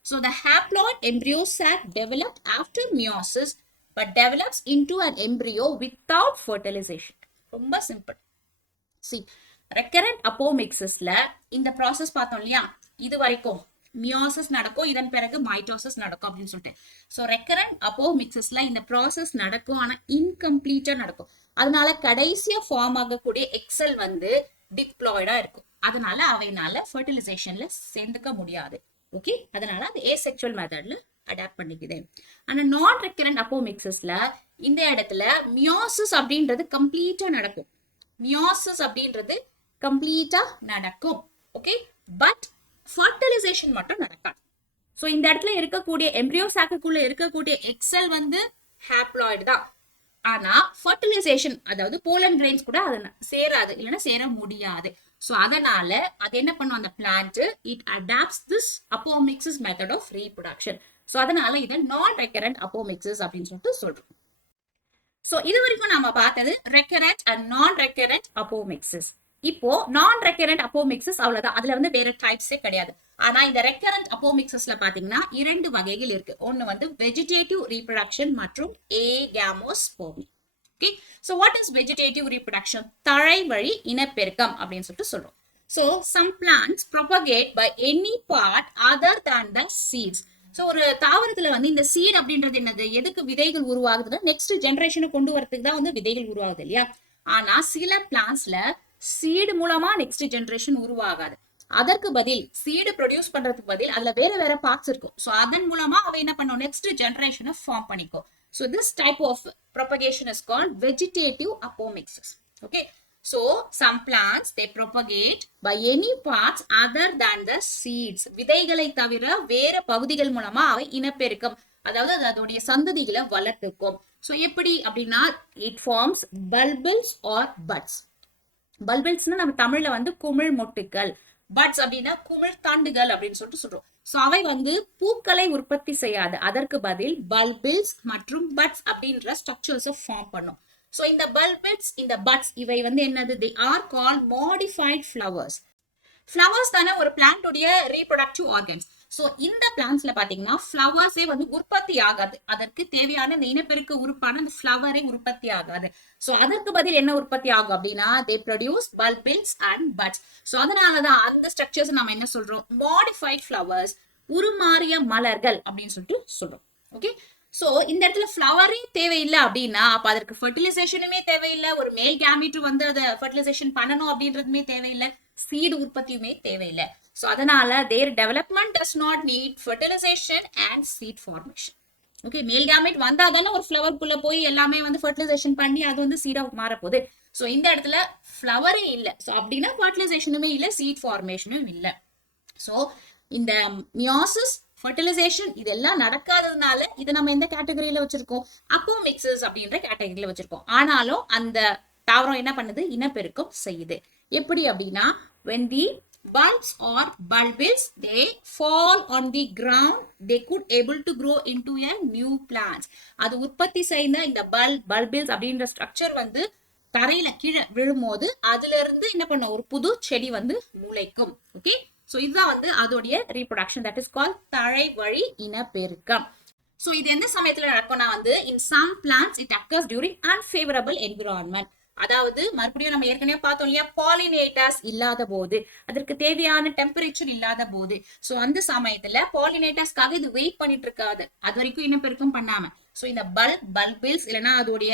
so the haploid embryo sac developed after meiosis but develops into an embryo without fertilization. ரொம்ப simple. C, recurrent அப்போமிக்சிஸ்ல இந்த ப்ராசஸ் பார்த்தோம் இல்லையா, இது வரைக்கும் மியோசிஸ் நடக்கும், இதன் பிறகு மைட்டோசிஸ் நடக்கும் அப்படின்னு சொல்லிட்டு. ஸோ ரெக்கரண்ட் அப்போமிக்சிஸ்ல இந்த ப்ராசஸ் நடக்கும், ஆனா இன்கம்ப்ளீட்டா நடக்கும். அதனால கடைசியா ஃபார்ம் ஆகக்கூடிய எக்ஸல் வந்து டிப்ளாய்டா இருக்கும். அதனால அவைனால ஃபர்டிலைசேஷன்ல சேர்ந்துக்க முடியாது. ஓகே, அதனால அது ஏசெக்சுவல் மெத்தட்ல அடாப்ட் பண்ணிக்குது. ஆனா நான் ரெக்கரண்ட் அப்போமிக்சிஸ்ல இந்த இடத்துல மியோசிஸ் அப்படின்றது கம்ப்ளீட்டா நடக்கும். மியோசிஸ் அப்படின்றது கம்ப்ளீட்டா நடக்கும். ஓகே, பட் ஃபர்டிலைசேஷன் மட்டும் நடக்காது. ஸோ இந்த இடத்துல இருக்கக்கூடிய எம்ப்ரியோ சாக்குக்குள்ள இருக்கக்கூடிய எக்ஸல் வந்து ஹாப்ளாய்டு தான். ஆனா ஃபர்டிலைசேஷன் அதாவது போலன் கிரெயின்ஸ் கூட அது சேராது, இல்லைன்னா சேர முடியாது. ஸோ அதனால அது என்ன பண்ணும், அந்த plant it adapts this apomixis method of reproduction. So அதனால இதை நான் ரெக்கரண்ட் அப்போமிக்சிஸ் அப்படின்னு சொல்லிட்டு சொல்றோம். ஸோ இது வரைக்கும் நம்ம பார்த்தது ரெக்கரண்ட் அண்ட் நான் ரெக்கரண்ட் அப்போமிக்சிஸ். இப்போ நான் ரெக்கரண்ட் அப்போமிக்சிஸ் அவ்வளவுதான், அதுல வந்து வேற டைப்ஸே கிடையாது. ஆனா இந்த ரெக்கரண்ட் அப்போமிக்சிஸ்ல பாத்தீங்கன்னா 2 வகைகள் இருக்கு. ஒன்னு வந்து வெஜிடேட்டிவ் ரீப்ரொடக்ஷன் மற்றும் agamospermy. Okay, so what is vegetative reproduction? தழை வழி இனப்பெருக்கம் அப்படின்னு சொல்லிட்டு சொல்றோம். So some plants propagate by any part other than the seeds. So ஒரு தாவரத்துல வந்து இந்த சீட் அப்படின்றது என்னது? எதுக்கு விதைகள் உருவாகுதுன்னா நெக்ஸ்ட் ஜெனரேஷனை கொண்டு வரதுக்கு தான் வந்து விதைகள் உருவாகுது இல்லையா. ஆனா சில பிளான்ட்ஸ்ல சீடு மூலமா நெக்ஸ்ட் ஜெனரேஷன் உருவாகாது. அதற்கு பதில் சீடு ப்ரொடியூஸ் பண்றதுக்கு பதில் அதுல வேற வேற பார்ட்ஸ் இருக்கும். ஸோ அதன் மூலமா அவ என்ன பண்ணும், நெக்ஸ்ட் ஜெனரேஷனை ஃபார்ம் பண்ணிக்கும். So this type of propagation is called vegetative apomixis. Okay, so some plants they propagate by any parts other than the seeds. விதைகளை தவிர வேற பகுதிகள் மூலமா அவை இனப்பெருக்கம் அதாவது அதோடைய சந்ததிகளை வளர்த்துக்கும். ஸோ எப்படி அப்படின்னா it forms bulbils or buds. பல்பிள்ஸ்னா நம்ம தமிழ்ல வந்து குமிழ் மொட்டுக்கள், பட்ஸ் அப்படின்னா குமிழ் தண்டுகள் அப்படின்னு சொல்லிட்டு சொல்றோம். ஸோ அவை வந்து பூக்களை உற்பத்தி செய்யாது, அதற்கு பதில் பல்பிள்ஸ் மற்றும் பட்ஸ் அப்படின்ற ஸ்ட்ரக்சர்ஸை ஃபார்ம் பண்ணும். So in the bulbils, in the buds, இவை வந்து என்னது? They are called modified flowers. Flowers தானே ஒரு பிளான்ட் உடைய ரீப்ரொடக்டிவ் ஆர்கன்ஸ். ஸோ இந்த பிளான்ட்ஸ்ல பாத்தீங்கன்னா ஃப்ளவர்ஸே வந்து உற்பத்தி ஆகாது. அதற்கு தேவையான இந்த இனப்பெருக்க உறுப்பான அந்த ஃப்ளவரே உற்பத்தி ஆகாது. ஸோ அதற்கு பதில் என்ன உற்பத்தி ஆகும் அப்படின்னா they produce bulbils and buds. So அதனாலதான் அந்த ஸ்ட்ரக்சர்ஸ் நம்ம என்ன சொல்றோம், மாடிஃபைட் ஃப்ளவர்ஸ், உருமாறிய மலர்கள் அப்படின்னு சொல்லிட்டு சொல்றோம். ஓகே, சோ இந்த இடத்துல ஃப்ளவரே தேவையில்லை அப்படின்னா அப்ப அதற்கு ஃபர்டிலைசேஷனுமே தேவையில்லை, ஒரு மேல் கேமெட் வந்து அதை ஃபர்டிலைசேஷன் பண்ணணும் அப்படின்றதுமே தேவையில்லை, சீடு உற்பத்தியுமே தேவையில்லை. சோ அதனால their development does not need fertilization and seed formation. Okay, மேல் கேமெட் வந்தா தானே ஒரு ஃப்ளவர் குள்ள போய் எல்லாமே வந்து ஃபர்டிலைசேஷன் பண்ணி அது வந்து சீடா மாறப்போகுது. சோ இந்த இடத்துல ஃப்ளவரே இல்லை, சோ அப்படின்னா ஃபர்டிலைசேஷனுமே இல்லை, சீட் ஃபார்மேஷனும் இல்லை. சோ இந்த மியோசிஸ் ஃபர்டிலைசேஷன் இதெல்லாம் நடக்காததுனால இதை நம்ம எந்த கேட்டகரியில வச்சிருக்கோம், அப்போமிக்சிஸ் அப்படின்ற கேட்டகரியில வச்சிருக்கோம். ஆனாலும் அந்த தாவரம் என்ன பண்ணுது, இனப்பெருக்கம் செய்யுது. எப்படி அப்படின்னா when the bulbs or bulbils, they fall on the ground, they could able to grow into a new plants. அது உற்பத்தி செய்த இந்த bulbils அப்படின்ற ஸ்ட்ரக்சர் வந்து தரையில கீழே விழும்போது அதுல இருந்து என்ன பண்ண ஒரு புது செடி வந்து முளைக்கும். ஓகே, சோ இதுதான் வந்து அதோடைய ரீப்ரொடக்ஷன், தட் இஸ் கால் தழை வழி இனப்பெருக்கம். சோ இது எந்த சமயத்துல நடக்கும்னா வந்து in some plants it occurs during unfavorable environment. அதாவது மறுபடியும் நம்ம ஏற்கனவே பார்த்தோம் இல்லையா, பாலினேட்டர்ஸ் இல்லாத போது, அதற்கு தேவையான டெம்பரேச்சர் இல்லாத போது, சோ அந்த சமயத்துல பாலினேட்டர்ஸ்க்காக இது வெயிட் பண்ணிட்டு இருக்காது, அது வரைக்கும் இனப்பெருக்கம் பண்ணாம. சோ இந்த பல்பில்ஸ் இல்லைன்னா அதோடைய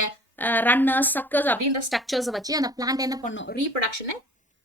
ரன்னர்ஸ் சக்கர்ஸ் அப்படின்ற ஸ்ட்ரக்சர்ஸ் வச்சு அந்த பிளான்ட் என்ன பண்ணும், ரீப்ரொடக்ஷனை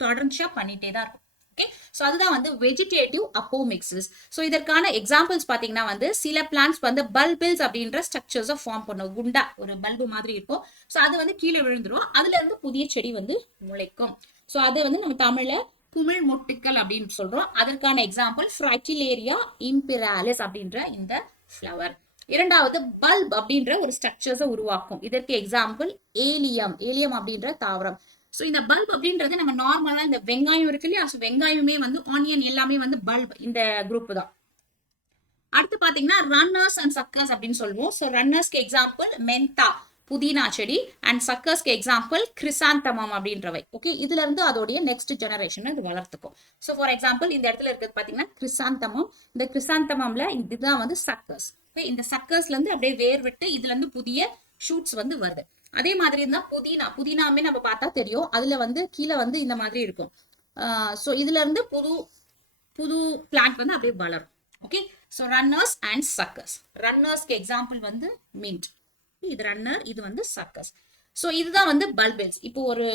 தொடர்ச்சியா பண்ணிட்டே தான் இருக்கும். ஓகே, சோ அதுதான் வந்து வெஜிடேட்டிவ் அப்போமிக்சிஸ். சோ இதற்கான எக்ஸாம்பிள்ஸ் பாத்தீங்கன்னா வந்து சில பிளான்ட்ஸ் வந்து பல்பில்ஸ் அப்படின்ற ஸ்ட்ரக்சர்ஸை ஃபார்ம் பண்ணும், குண்டா ஒரு பல்பு மாதிரி இருக்கும். சோ அது வந்து கீழே விழுந்துரும், அதுல இருந்து புதிய செடி வந்து முளைக்கும். சோ அது வந்து நம்ம தமிழ்ல குமிழ் மொட்டுக்கள் அப்படின்னு சொல்றோம். அதற்கான எக்ஸாம்பிள் ஃப்ரைட்டிலேரியா இம்பிராலிஸ் அப்படின்ற இந்த ஃப்ளவர். இரண்டாவது பல்ப் அப்படின்ற ஒரு ஸ்ட்ரக்சர்ஸை உருவாக்கும், இதற்கு எக்ஸாம்பிள் ஏலியம் அப்படின்ற தாவரம். சோ இந்த பல்ப் அப்படின்றது நம்ம நார்மலா இந்த வெங்காயம் இருக்கு இல்லையா, வெங்காயமே வந்து ஆனியன் எல்லாமே வந்து பல்ப் இந்த குரூப் தான். அடுத்து பாத்தீங்கன்னா ரன்னர்ஸ் அண்ட் சக்கர்ஸ் அப்படின்னு சொல்லுவோம். சோ ரன்னர்ஸ்க்கு எக்ஸாம்பிள் மென்தா புதினா செடி, அண்ட் சக்கர்ஸ்க்கு எக்ஸாம்பிள் கிரிசாந்தமம் அப்படின்றவை. ஓகே, இதுல இருந்து அதோடைய நெக்ஸ்ட் ஜெனரேஷன் இது வளர்த்துக்கும். சோ ஃபார் எக்ஸாம்பிள் இந்த இடத்துல இருக்கிறது பாத்தீங்கன்னா கிரிசாந்தமம். இந்த கிரிசாந்தமம்ல இதுதான் வந்து சக்கர்ஸ். இந்த சக்கர்ஸ்ல இருந்து அப்படியே வேர் விட்டு இதுல இருந்து புதிய ஷூட்ஸ் வந்து வருது. அதே மாதிரி இருந்தா புதினாமே நம்ம பார்த்தா தெரியும், அதுல வந்து கீழே வந்து இந்த மாதிரி இருக்கும். சோ இதுல இருந்து புது பிளான்ட் வந்து அப்படியே வளரும். Okay, so runners and suckers. ரன்னர்ஸ்க்கு எக்ஸாம்பிள் வந்து மின்ட், இது ரன்னர், இது வந்து சக்கர்ஸ். சோ இதுதான் வந்து பல்பில்ஸ். இப்போ ஒரு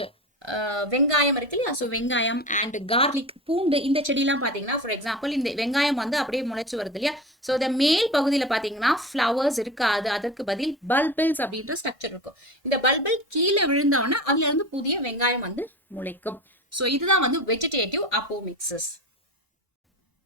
வெங்காயம் இருக்கு இல்லையா, சோ வெங்காயம் அண்ட் கார்லிக் பூண்டு இந்த செடியெல்லாம் பாத்தீங்கன்னா ஃபார் எக்ஸாம்பிள் இந்த வெங்காயம் வந்து அப்படியே முளைச்சு வருது இல்லையா, சோ இந்த மேல் பகுதியில பாத்தீங்கன்னா ஃபிளவர்ஸ் இருக்காது, அதற்கு பதில் பல்பில்ஸ் அப்படின்ற ஸ்ட்ரக்சர் இருக்கும். இந்த பல்பில் கீழே விழுந்தோன்னா அதுல இருந்து புதிய வெங்காயம் வந்து முளைக்கும். சோ இதுதான் வந்து வெஜிடேட்டிவ் அப்போமிக்சிஸ்.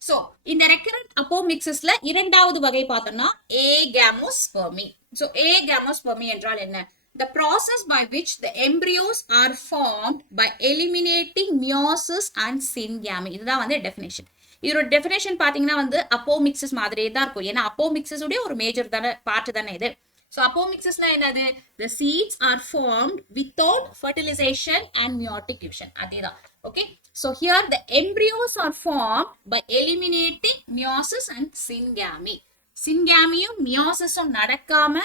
சோ இந்த ரெக்கரண்ட் அப்போமிக்சிஸ்ல இரண்டாவது வகை பார்த்தோம்னா ஏகேமோஸ்பெர்மி. சோ ஏகேமோஸ்பெர்மி என்றால் என்ன? The process by which the embryos are formed by eliminating meiosis and syngamy. இதுதான் வந்து டெஃபினேஷன். இதோட டெஃபினேஷன் பாத்தீங்கன்னா வந்து அப்போமிக்சிஸ் மாதிரியே தான் இருக்கும், ஏன்னா அப்போமிக்சிஸ் உடைய ஒரு மேஜர் தானே பார்ட் தானே இது. So apomixisனா என்னது? The seeds are formed without fertilization and meiotic division. அதேதான். Okay, so here the embryos are formed by eliminating meiosis and syngamy. syngamy-யும் meiosis-ம் நடக்காம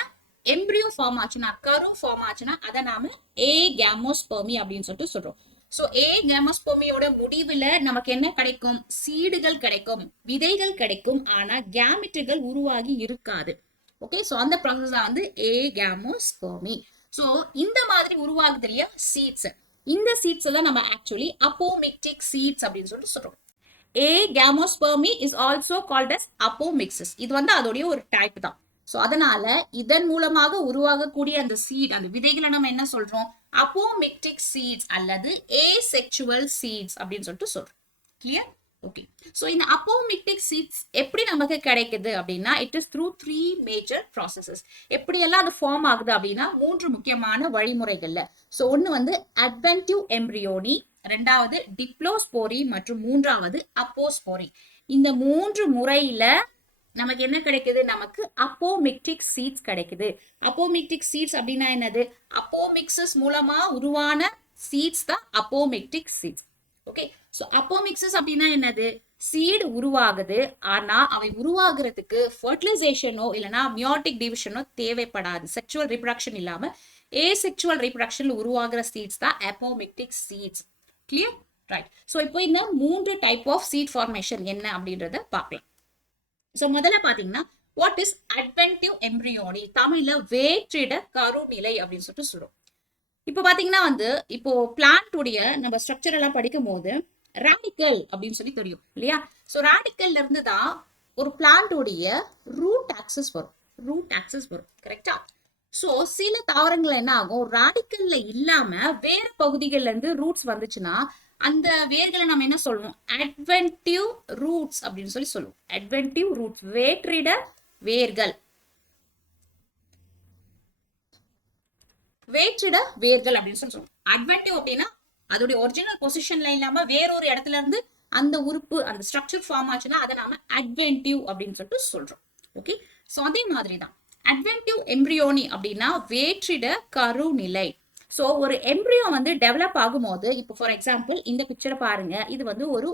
எம்பிரியோ ஃபார்ம் ஆச்சுன்னா, கரு ஃபார்ம் ஆச்சுன்னா அதை நாம ஏகேமோஸ்பெர்மி அப்படின்னு சொல்லிட்டு சொல்றோம். சோ ஏகேமோஸ்பெர்மியோட முடிவுல நமக்கு என்ன கிடைக்கும்? சீடுகள் கிடைக்கும், விதைகள் கிடைக்கும், ஆனா கேமெட்டுகள் உருவாகி இருக்காது. ஓகே, சோ அந்த ப்ராசஸ் தான் வந்து ஏகேமோஸ்பெர்மி. சோ இந்த மாதிரி உருவாகுது இல்லையா சீட்ஸ், இந்த சீட்ஸ் எல்லாம் நம்ம ஆக்சுவலி அப்போமிக்டிக் சீட்ஸ் அப்படின்னு சொல்லிட்டு சொல்றோம். Agamospermy is also called as apomixis. இது வந்து அதோடைய ஒரு டைப் தான். சோ அதனால இதன் மூலமாக உருவாகக்கூடிய அந்த சீட், அந்த விதைகளை நம்ம என்ன சொல்றோம்? அப்போமிக்டிக் சீட்ஸ் அல்லது ஏசெக்சுவல் சீட்ஸ் அப்படின்னு சொல்லிட்டு சொல்றோம். கிளியர்? ஓகே, சோ இந்த அப்போமிக்டிக் சீட்ஸ் எப்படி நமக்கு கிடைக்குது அப்படின்னா, it is through 3 major processes. எப்படி எல்லாம் அது ஃபார்ம் ஆகுது அப்படின்னா 3 முக்கியமான வழிமுறைகள்ல. சோ ஒன்னு வந்து அட்வென்டிவ் எம்பிரியோனி, ரெண்டாவது டிப்ளோஸ்போரி மற்றும் மூன்றாவது அப்போஸ்போரி. இந்த 3 முறையில நமக்கு என்ன கிடைக்குது? நமக்கு அப்போமிக்டிக் சீட்ஸ் கிடைக்குது. அப்போமிக்டிக் சீட்ஸ் அப்படின்னா என்னது? அப்போமிக்சிஸ் மூலமா உருவான சீட்ஸ் தான் apomictic seeds. Okay, so apomixis அப்படின்னா என்னது? சீடு உருவாகுது, ஆனா அவை உருவாகிறதுக்கு ஃபர்டிலைசேஷனோ இல்லனா மியோட்டிக் டிவிஷனோ தேவைப்படாது. செக்சுவல் ரீப்ரொடக்ஷன் இல்லாம ஏசெக்சுவல் ரீப்ரொடக்ஷன்ல உருவாகிற சீட்ஸ் தான் apomictic seeds. Clear? Right. So இப்போ இந்த 3 டைப் ஆஃப் சீட் ஃபார்மேஷன் என்ன அப்படின்றத பார்க்கலாம். சோ முதல்ல பாத்தீங்கன்னா வாட் இஸ் அட்வென்டிவ் எம்பிரியோனி? தமிழ்ல வேற்றிட கருநிலை அப்படின்னு சொல்லிட்டு சொல்றோம். இப்போ பாத்தீங்கன்னா வந்து இப்போ பிளான்ட் உடைய நம்ம ஸ்ட்ரக்சர் எல்லாம் படிக்கும் போது ராடிக்கல் அப்படின்னு சொல்லி தெரியும் இல்லையா? சோ ராடிக்கல்ல இருந்து தான் ஒரு பிளான்ட் உடைய ரூட் ஆக்சஸ் வரும். கரெக்டா? சோ சில தாவரங்கள் என்ன ஆகும், ராடிக்கல்ல இல்லாம வேற பகுதிகள்ல இருந்து ரூட்ஸ் வந்துச்சுன்னா அந்த வேர்களை நம்ம என்ன சொல்லுவோம்? அட்வென்டிவ் ரூட்ஸ் அப்படின்னு சொல்லி சொல்லுவோம். அட்வென்டிவ் ரூட்ஸ், வேற்றிட வேர்கள். வேற்றிட வேர்கள் அப்படின்னு சொல்லி சொல்லுவோம். அட்வென்டிவ் அப்படின்னா அதோடைய ஒரிஜினல் பொசிஷன்ல இல்லாம வேறொரு இடத்துல இருந்து அந்த உறுப்பு அந்த ஸ்ட்ரக்சர் ஃபார்ம் ஆச்சுன்னா அதை நாம அட்வென்டிவ் அப்படின்னு சொல்லிட்டு சொல்றோம். ஓகே, ஸோ அதே மாதிரி தான் அட்வென்டிவ் எம்ப்ரியோனி அப்படின்னா வேற்றிட கருநிலை. ஸோ ஒரு எம்ப்ரியோ வந்து டெவலப் ஆகும்போது, இப்போ ஃபார் எக்ஸாம்பிள் இந்த பிக்சரை பாருங்க, இது வந்து ஒரு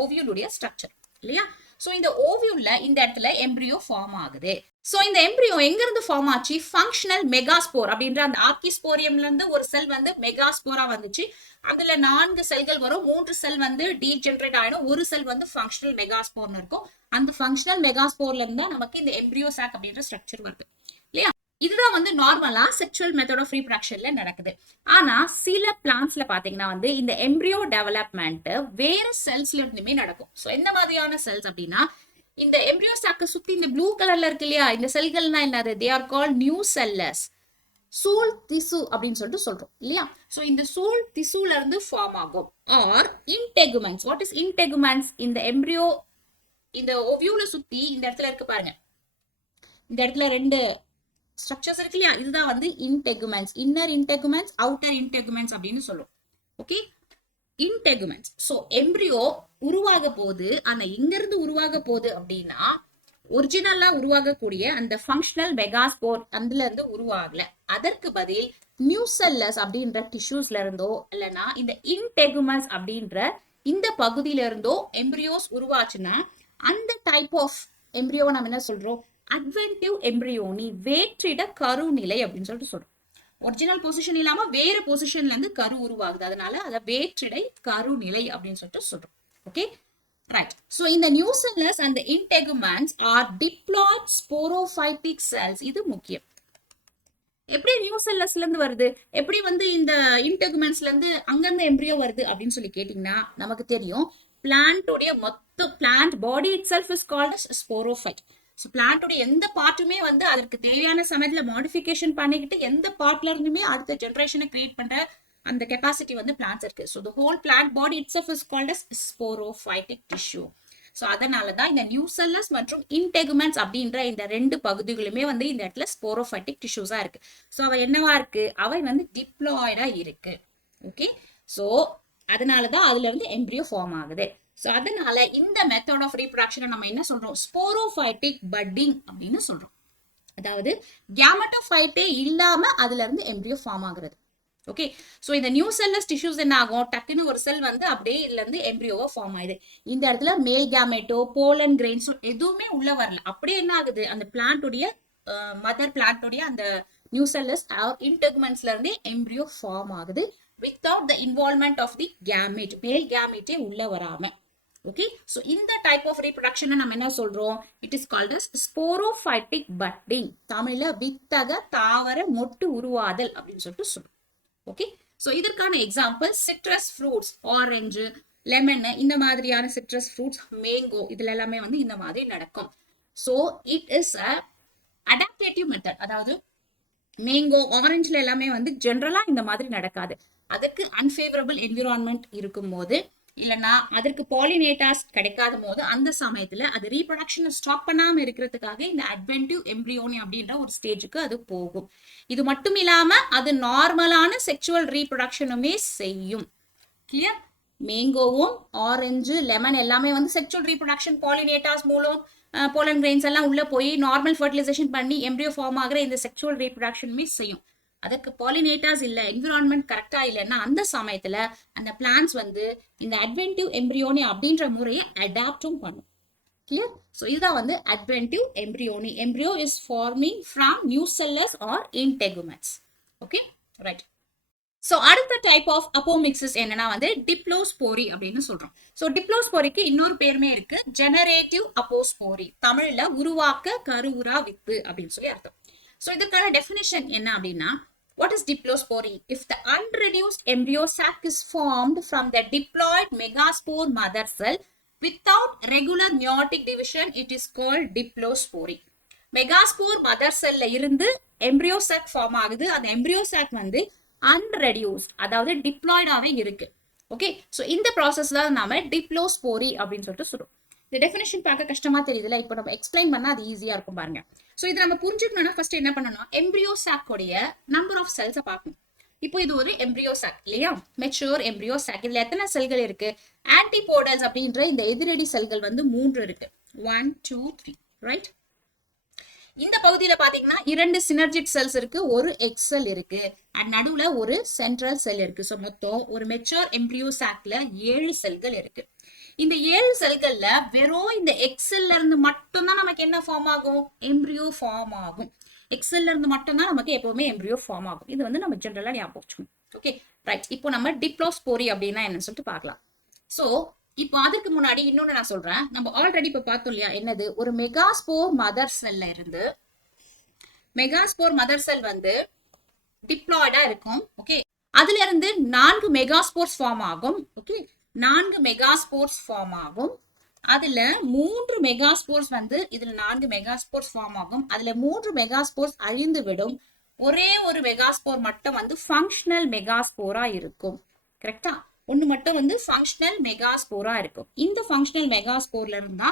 ஓவியூலுடைய ஸ்ட்ரக்சர் இல்லையா? ஸோ இந்த ஓவியூல்ல இந்த இடத்துல எம்ப்ரியோ ஃபார்ம் ஆகுது. ஸோ இந்த எம்ப்ரியோ எங்க இருந்து ஃபார்ம் ஆச்சு? ஃபங்க்ஷனல் மெகாஸ்போர் அப்படின்ற அந்த ஆர்கிஸ்போரியம்ல இருந்து ஒரு செல் வந்து மெகாஸ்போரா வந்துச்சு. அதுல 4 செல்கள் வரும், 3 செல் வந்து டீஜெனரேட் ஆயிடும், ஒரு செல் வந்து ஃபங்க்ஷனல் மெகாஸ்போர்னு இருக்கும். அந்த ஃபங்க்ஷனல் மெகாஸ்போர்ல இருந்து தான் நமக்கு இந்த எம்ப்ரியோ சாக் அப்படின்ற ஸ்ட்ரக்சர் வருது இல்லையா? இதுதான் வந்து நார்மலா செக்சுவல் மெத்தட் ஆஃப் ரீப்ரொடக்ஷன்ல நடக்குது. ஆனா சில பிளான்ட்ஸ்ல பாத்தீங்கன்னா வந்து இந்த எம்ப்ரியோ டெவலப்மெண்ட் வேற செல்ஸ்ல இருந்துமே நடக்கும். ஸோ எந்த மாதிரியான செல்ஸ் அப்படின்னா, இந்த எம்ப்ரியோ சாக்க சுத்தி இந்த ப்ளூ கலர்ல இருக்கு இல்லையா, இந்த செல்கள்னா என்னது? தே ஆர் கால்ட் நியூசெல்லஸ், சூல் திசு அப்படின்னு சொல்லிட்டு சொல்றோம் இல்லையா? ஸோ இந்த சூல் திசுல இருந்து ஃபார்ம் ஆகும். Or integuments. What is integuments? இந்த எம்ப்ரியோ இந்த ஓவியூல சுத்தி இந்த இடத்துல இருக்கு பாருங்க, இந்த இடத்துல 2 ஸ்ட்ரக்சர்ஸ் இருக்கு இல்லையா, இதுதான் வந்து இன்டெகுமெண்ட்ஸ். இன்னர் இன்டெகுமெண்ட்ஸ், அவுட்டர் இன்டெகுமெண்ட்ஸ் அப்படின்னு சொல்லுவோம். ஓகே, இன்டெகுமெண்ட்ஸ். ஸோ எம்ப்ரியோ உருவாக போது, ஆனா இங்க இருந்து உருவாக போகுது அப்படின்னா ஒரிஜினலா உருவாகக்கூடிய அந்த ஃபங்க்ஷனல் மெகாஸ்போர் அதுல இருந்து உருவாகல. அதற்கு பதில் நியூசெல்லஸ் அப்படின்ற டிஷ்யூஸ்ல இருந்தோ இல்லைன்னா இந்த இன்டெகுமெண்ட்ஸ் அப்படின்ற இந்த பகுதியில இருந்தோ எம்ப்ரியோஸ் உருவாச்சுன்னா அந்த டைப் ஆஃப் எம்ப்ரியோவை நம்ம என்ன சொல்றோம்? அட்வென்டிவ் எம்ப்ரியோனி, வேற்றிட கருநிலை அப்படின்னு சொல்லிட்டு சொல்றோம். ஒரிஜினல் பொசிஷன் இல்லாம வேற பொசிஷன்ல இருந்து கரு உருவாகுது, அதனால அதை வேற்றிடை கருநிலை அப்படின்னு சொல்லிட்டு சொல்றோம். Okay, right. ஸோ இந்த nucellus and integuments are diploid sporophytic cells. இது முக்கியம். எப்படி நியூசெல்லஸ்ல இருந்து வருது, எப்படி வந்து இந்த இன்டெகுமெண்ட்ஸ்ல இருந்து அங்கிருந்து எம்ப்ரியோ வருது அப்படின்னு சொல்லி கேட்டீங்கன்னா நமக்கு தெரியும், பிளான்டோடைய மொத்த plant body itself is called as sporophyte. So பிளான்டோட எந்த பார்ட்டுமே வந்து அதற்கு தேவையான சமயத்துல மாடிஃபிகேஷன் பண்ணிக்கிட்டு எந்த பார்ட்ல இருந்துமே அடுத்த ஜெனரேஷனை கிரியேட் பண்ற அந்த கெப்பாசிட்டி வந்து பிளான்ட்ஸ் இருக்கு. So the whole plant body itself is called as sporophytic tissue. So அதனால தான் இந்த நியூசெல்லஸ் மற்றும் இன்டெகுமெண்ட்ஸ் அப்படின்ற இந்த 2 பகுதிகளுமே வந்து இந்த இடத்துல ஸ்போரோஃபைட்டிக் டிஷ்யூஸா இருக்கு. ஸோ அவை என்னவா இருக்கு? அவை வந்து டிப்ளாய்டா இருக்கு. ஓகே, ஸோ அதனால தான் அதுல இருந்து எம்ப்ரியோ ஃபார்ம் ஆகுது. ஸோ அதனால இந்த மெத்தட் ஆஃப் ரீப்ரொடக்ஷனை நம்ம என்ன சொல்றோம்? ஸ்போரோஃபைட்டிக் பட்டிங் அப்படின்னு சொல்றோம். அதாவது கேமெட்டோஃபைட்டே இல்லாம அதுல இருந்து எம்ப்ரியோ ஃபார்ம் ஆகுறது. ஓகே, ஸோ இந்த நியூசெல்லஸ் டிஷ்யூஸ் என்ன ஆகும்? டக்குன்னு ஒரு செல் வந்து அப்படியே இதுல இருந்து எம்ப்ரியோவா ஃபார்ம் ஆகுது. இந்த இடத்துல மேல் கேமெட்டோ போலன் கிரெயின்ஸோ எதுவுமே உள்ள வரல. அப்படியே என்ன ஆகுது? அந்த பிளான்டோடைய மதர் பிளான்டோடைய அந்த நியூசெல்லஸ் இன்டெகுமெண்ட்ஸ்ல இருந்து எம்ப்ரியோ ஃபார்ம் ஆகுது without the involvement of the gamete. Male கேமெட்டே உள்ள வராம. ஓகே, ஸோ இந்த டைப் ஆஃப் ரீப்ரொடக்ஷனை நம்ம என்ன சொல்றோம்? It is called as sporophytic budding. தமிழ்ல வித்தக தாவர மொட்டு உருவாதல் அப்படின்னு சொல்லிட்டு சொல்றோம். ஓகே, ஸோ இதற்கான example citrus fruits, orange, lemon, இந்த மாதிரியான சிட்ரஸ் ஃப்ரூட்ஸ், மேங்கோ, இதுல எல்லாமே வந்து இந்த மாதிரி நடக்கும். So it is a adaptive method. அதாவது மேங்கோ, ஆரஞ்சுல எல்லாமே வந்து ஜென்ரலா இந்த மாதிரி நடக்காது. அதுக்கு அன்ஃபேவரபிள் என்விரான்மெண்ட் இருக்கும் போது இல்லைன்னா அதற்கு பாலினேட்டர்ஸ் கிடைக்காத போது அந்த சமயத்துல அது ரீப்ரொடக்ஷனை ஸ்டாப் பண்ணாம இருக்கிறதுக்காக இந்த அட்வென்டிவ் எம்ப்ரியோனி அப்படின்ற ஒரு ஸ்டேஜுக்கு அது போகும். இது மட்டும் இல்லாம அது நார்மலான செக்சுவல் ரீப்ரொடக்ஷனுமே செய்யும். கிளியர்? மேங்கோவும் ஆரஞ்சு லெமன் எல்லாமே வந்து செக்சுவல் ரீப்ரொடக்ஷன் பாலினேட்டர்ஸ் மூலம் போலன் கிரெயின்ஸ் எல்லாம் உள்ள போய் நார்மல் ஃபர்டிலைசேஷன் பண்ணி எம்ப்ரியோ ஃபார்ம் ஆகிற இந்த செக்சுவல் ரீப்ரொடக்ஷனுமே செய்யும். அதுக்கு பாலினேட்டர்ஸ் இல்ல, என்விரான்மெண்ட் கரெக்டா இல்லைன்னா அந்த சமயத்துல அந்த பிளான்ட்ஸ் வந்து இந்த அட்வென்டிவ் எம்ப்ரியோனி அப்படின்ற முறையை அடாப்டும் பண்ணும். கிளியர்? ஸோ இதுதான் வந்து adventive embryony. Embryo is forming from nucellus or integuments. Okay, right. So அடுத்த டைப் ஆஃப் அப்போமிக்சிஸ் என்னன்னா வந்து டிப்ளோஸ்போரி அப்படின்னு சொல்றோம். ஸோ டிப்ளோஸ்போரிக்கு இன்னொரு பேருமே இருக்கு, ஜெனரேட்டிவ் அப்போஸ்போரி. தமிழ்ல உருவாக்க கருவுரா வித்து அப்படின்னு சொல்லி அர்த்தம். ஸோ இதுக்கான டெஃபினிஷன் என்ன அப்படின்னா, what is diplospory? If the unreduced embryo sac is formed from the diploid megaspore mother cell without regular meiotic division, it is called diplospory. Megaspore mother செல்ல இருந்து எம்ப்ரியோ சாக் ஃபார்ம் ஆகுது. அந்த embryo chalk வந்து அன்ரெடியூஸ்ட், அதாவது டிப்ளாய்டாவே இருக்கு. Okay, so இந்த process தான் நாம டிப்ளோஸ்போரி அப்படின்னு சொல்லிட்டு சொல்றோம். இந்த டெஃபினேஷன் பார்க்க கஷ்டமா தெரியுதுல, இப்போ நம்ம எக்ஸ்பிளைன் பண்ணா அது ஈஸியா இருக்கும் பாருங்க. ஸோ இதை நம்ம புரிஞ்சுக்கணும்னா ஃபர்ஸ்ட் என்ன பண்ணணும்? எம்ப்ரியோ சாக்கோடைய நம்பர் ஆஃப் செல்ஸை பார்க்கணும். இப்போ இது ஒரு எம்ப்ரியோ சாக் இல்லையா, மெச்சூர் எம்ப்ரியோ சாக். இதுல எத்தனை செல்கள் இருக்கு? ஆன்டிபோடல்ஸ் அப்படின்ற இந்த எதிரடி செல்கள் வந்து 3 இருக்கு. 1 2 3 ரைட். இந்த பகுதியில பாத்தீங்கன்னா 2 சினர்ஜிட் செல்ஸ் இருக்கு, ஒரு எக் செல் இருக்கு, அண்ட் நடுவுல ஒரு சென்ட்ரல் செல் இருக்கு. ஸோ மொத்தம் ஒரு மெச்சூர் எம்ப்ரியோ சாக்ல 7 செல்கள் இருக்கு. இந்த 7 செல்கள்ல வெறும் இந்த எக்ஸெல்ல இருந்து மட்டும்தான் நமக்கு என்ன ஃபார்ம் ஆகும்? எம்ப்ரியோ ஃபார்ம் ஆகும். எக்ஸெல்ல இருந்து மட்டும்தான் நமக்கு எப்பவுமே எம்ப்ரியோ ஃபார்ம் ஆகும். இது வந்து நம்ம ஜெனரலா ஞாபகம் வச்சுக்கணும். Okay right. இப்போ நம்ம டிப்ளோஸ்போரி அப்படின்னா என்னன்னு சொல்லிட்டு பார்க்கலாம். ஸோ இப்போ அதுக்கு முன்னாடி இன்னொன்னு நான் சொல்றேன். நம்ம ஆல்ரெடி இப்போ பார்த்தோம் இல்லையா, என்னது? ஒரு மெகாஸ்போர் மதர் செல்ல இருந்து, மெகாஸ்போர் மதர் செல் வந்து டிப்ளாய்டா இருக்கும். ஓகே, அதுல இருந்து 4 மெகாஸ்போர்ஸ் ஃபார்ம் ஆகும். ஓகே, 4 மெகாஸ்போர்ஸ் ஃபார்ம் ஆகும். அதுல 3 மெகாஸ்போர்ஸ் வந்து இதுல 4 மெகாஸ்போர்ஸ் ஃபார்ம் ஆகும். அதுல 3 மெகாஸ்போர்ஸ் அழிந்து விடும். ஒரே ஒரு மெகாஸ்போர் மட்டும் வந்து ஃபங்க்ஷனல் மெகாஸ்போரா இருக்கும். கரெக்டா? ஒன்னு மட்டும் வந்து ஃபங்க்ஷனல் மெகாஸ்போரா இருக்கும். இந்த ஃபங்க்ஷனல் மெகாஸ்போர்ல இருந்தா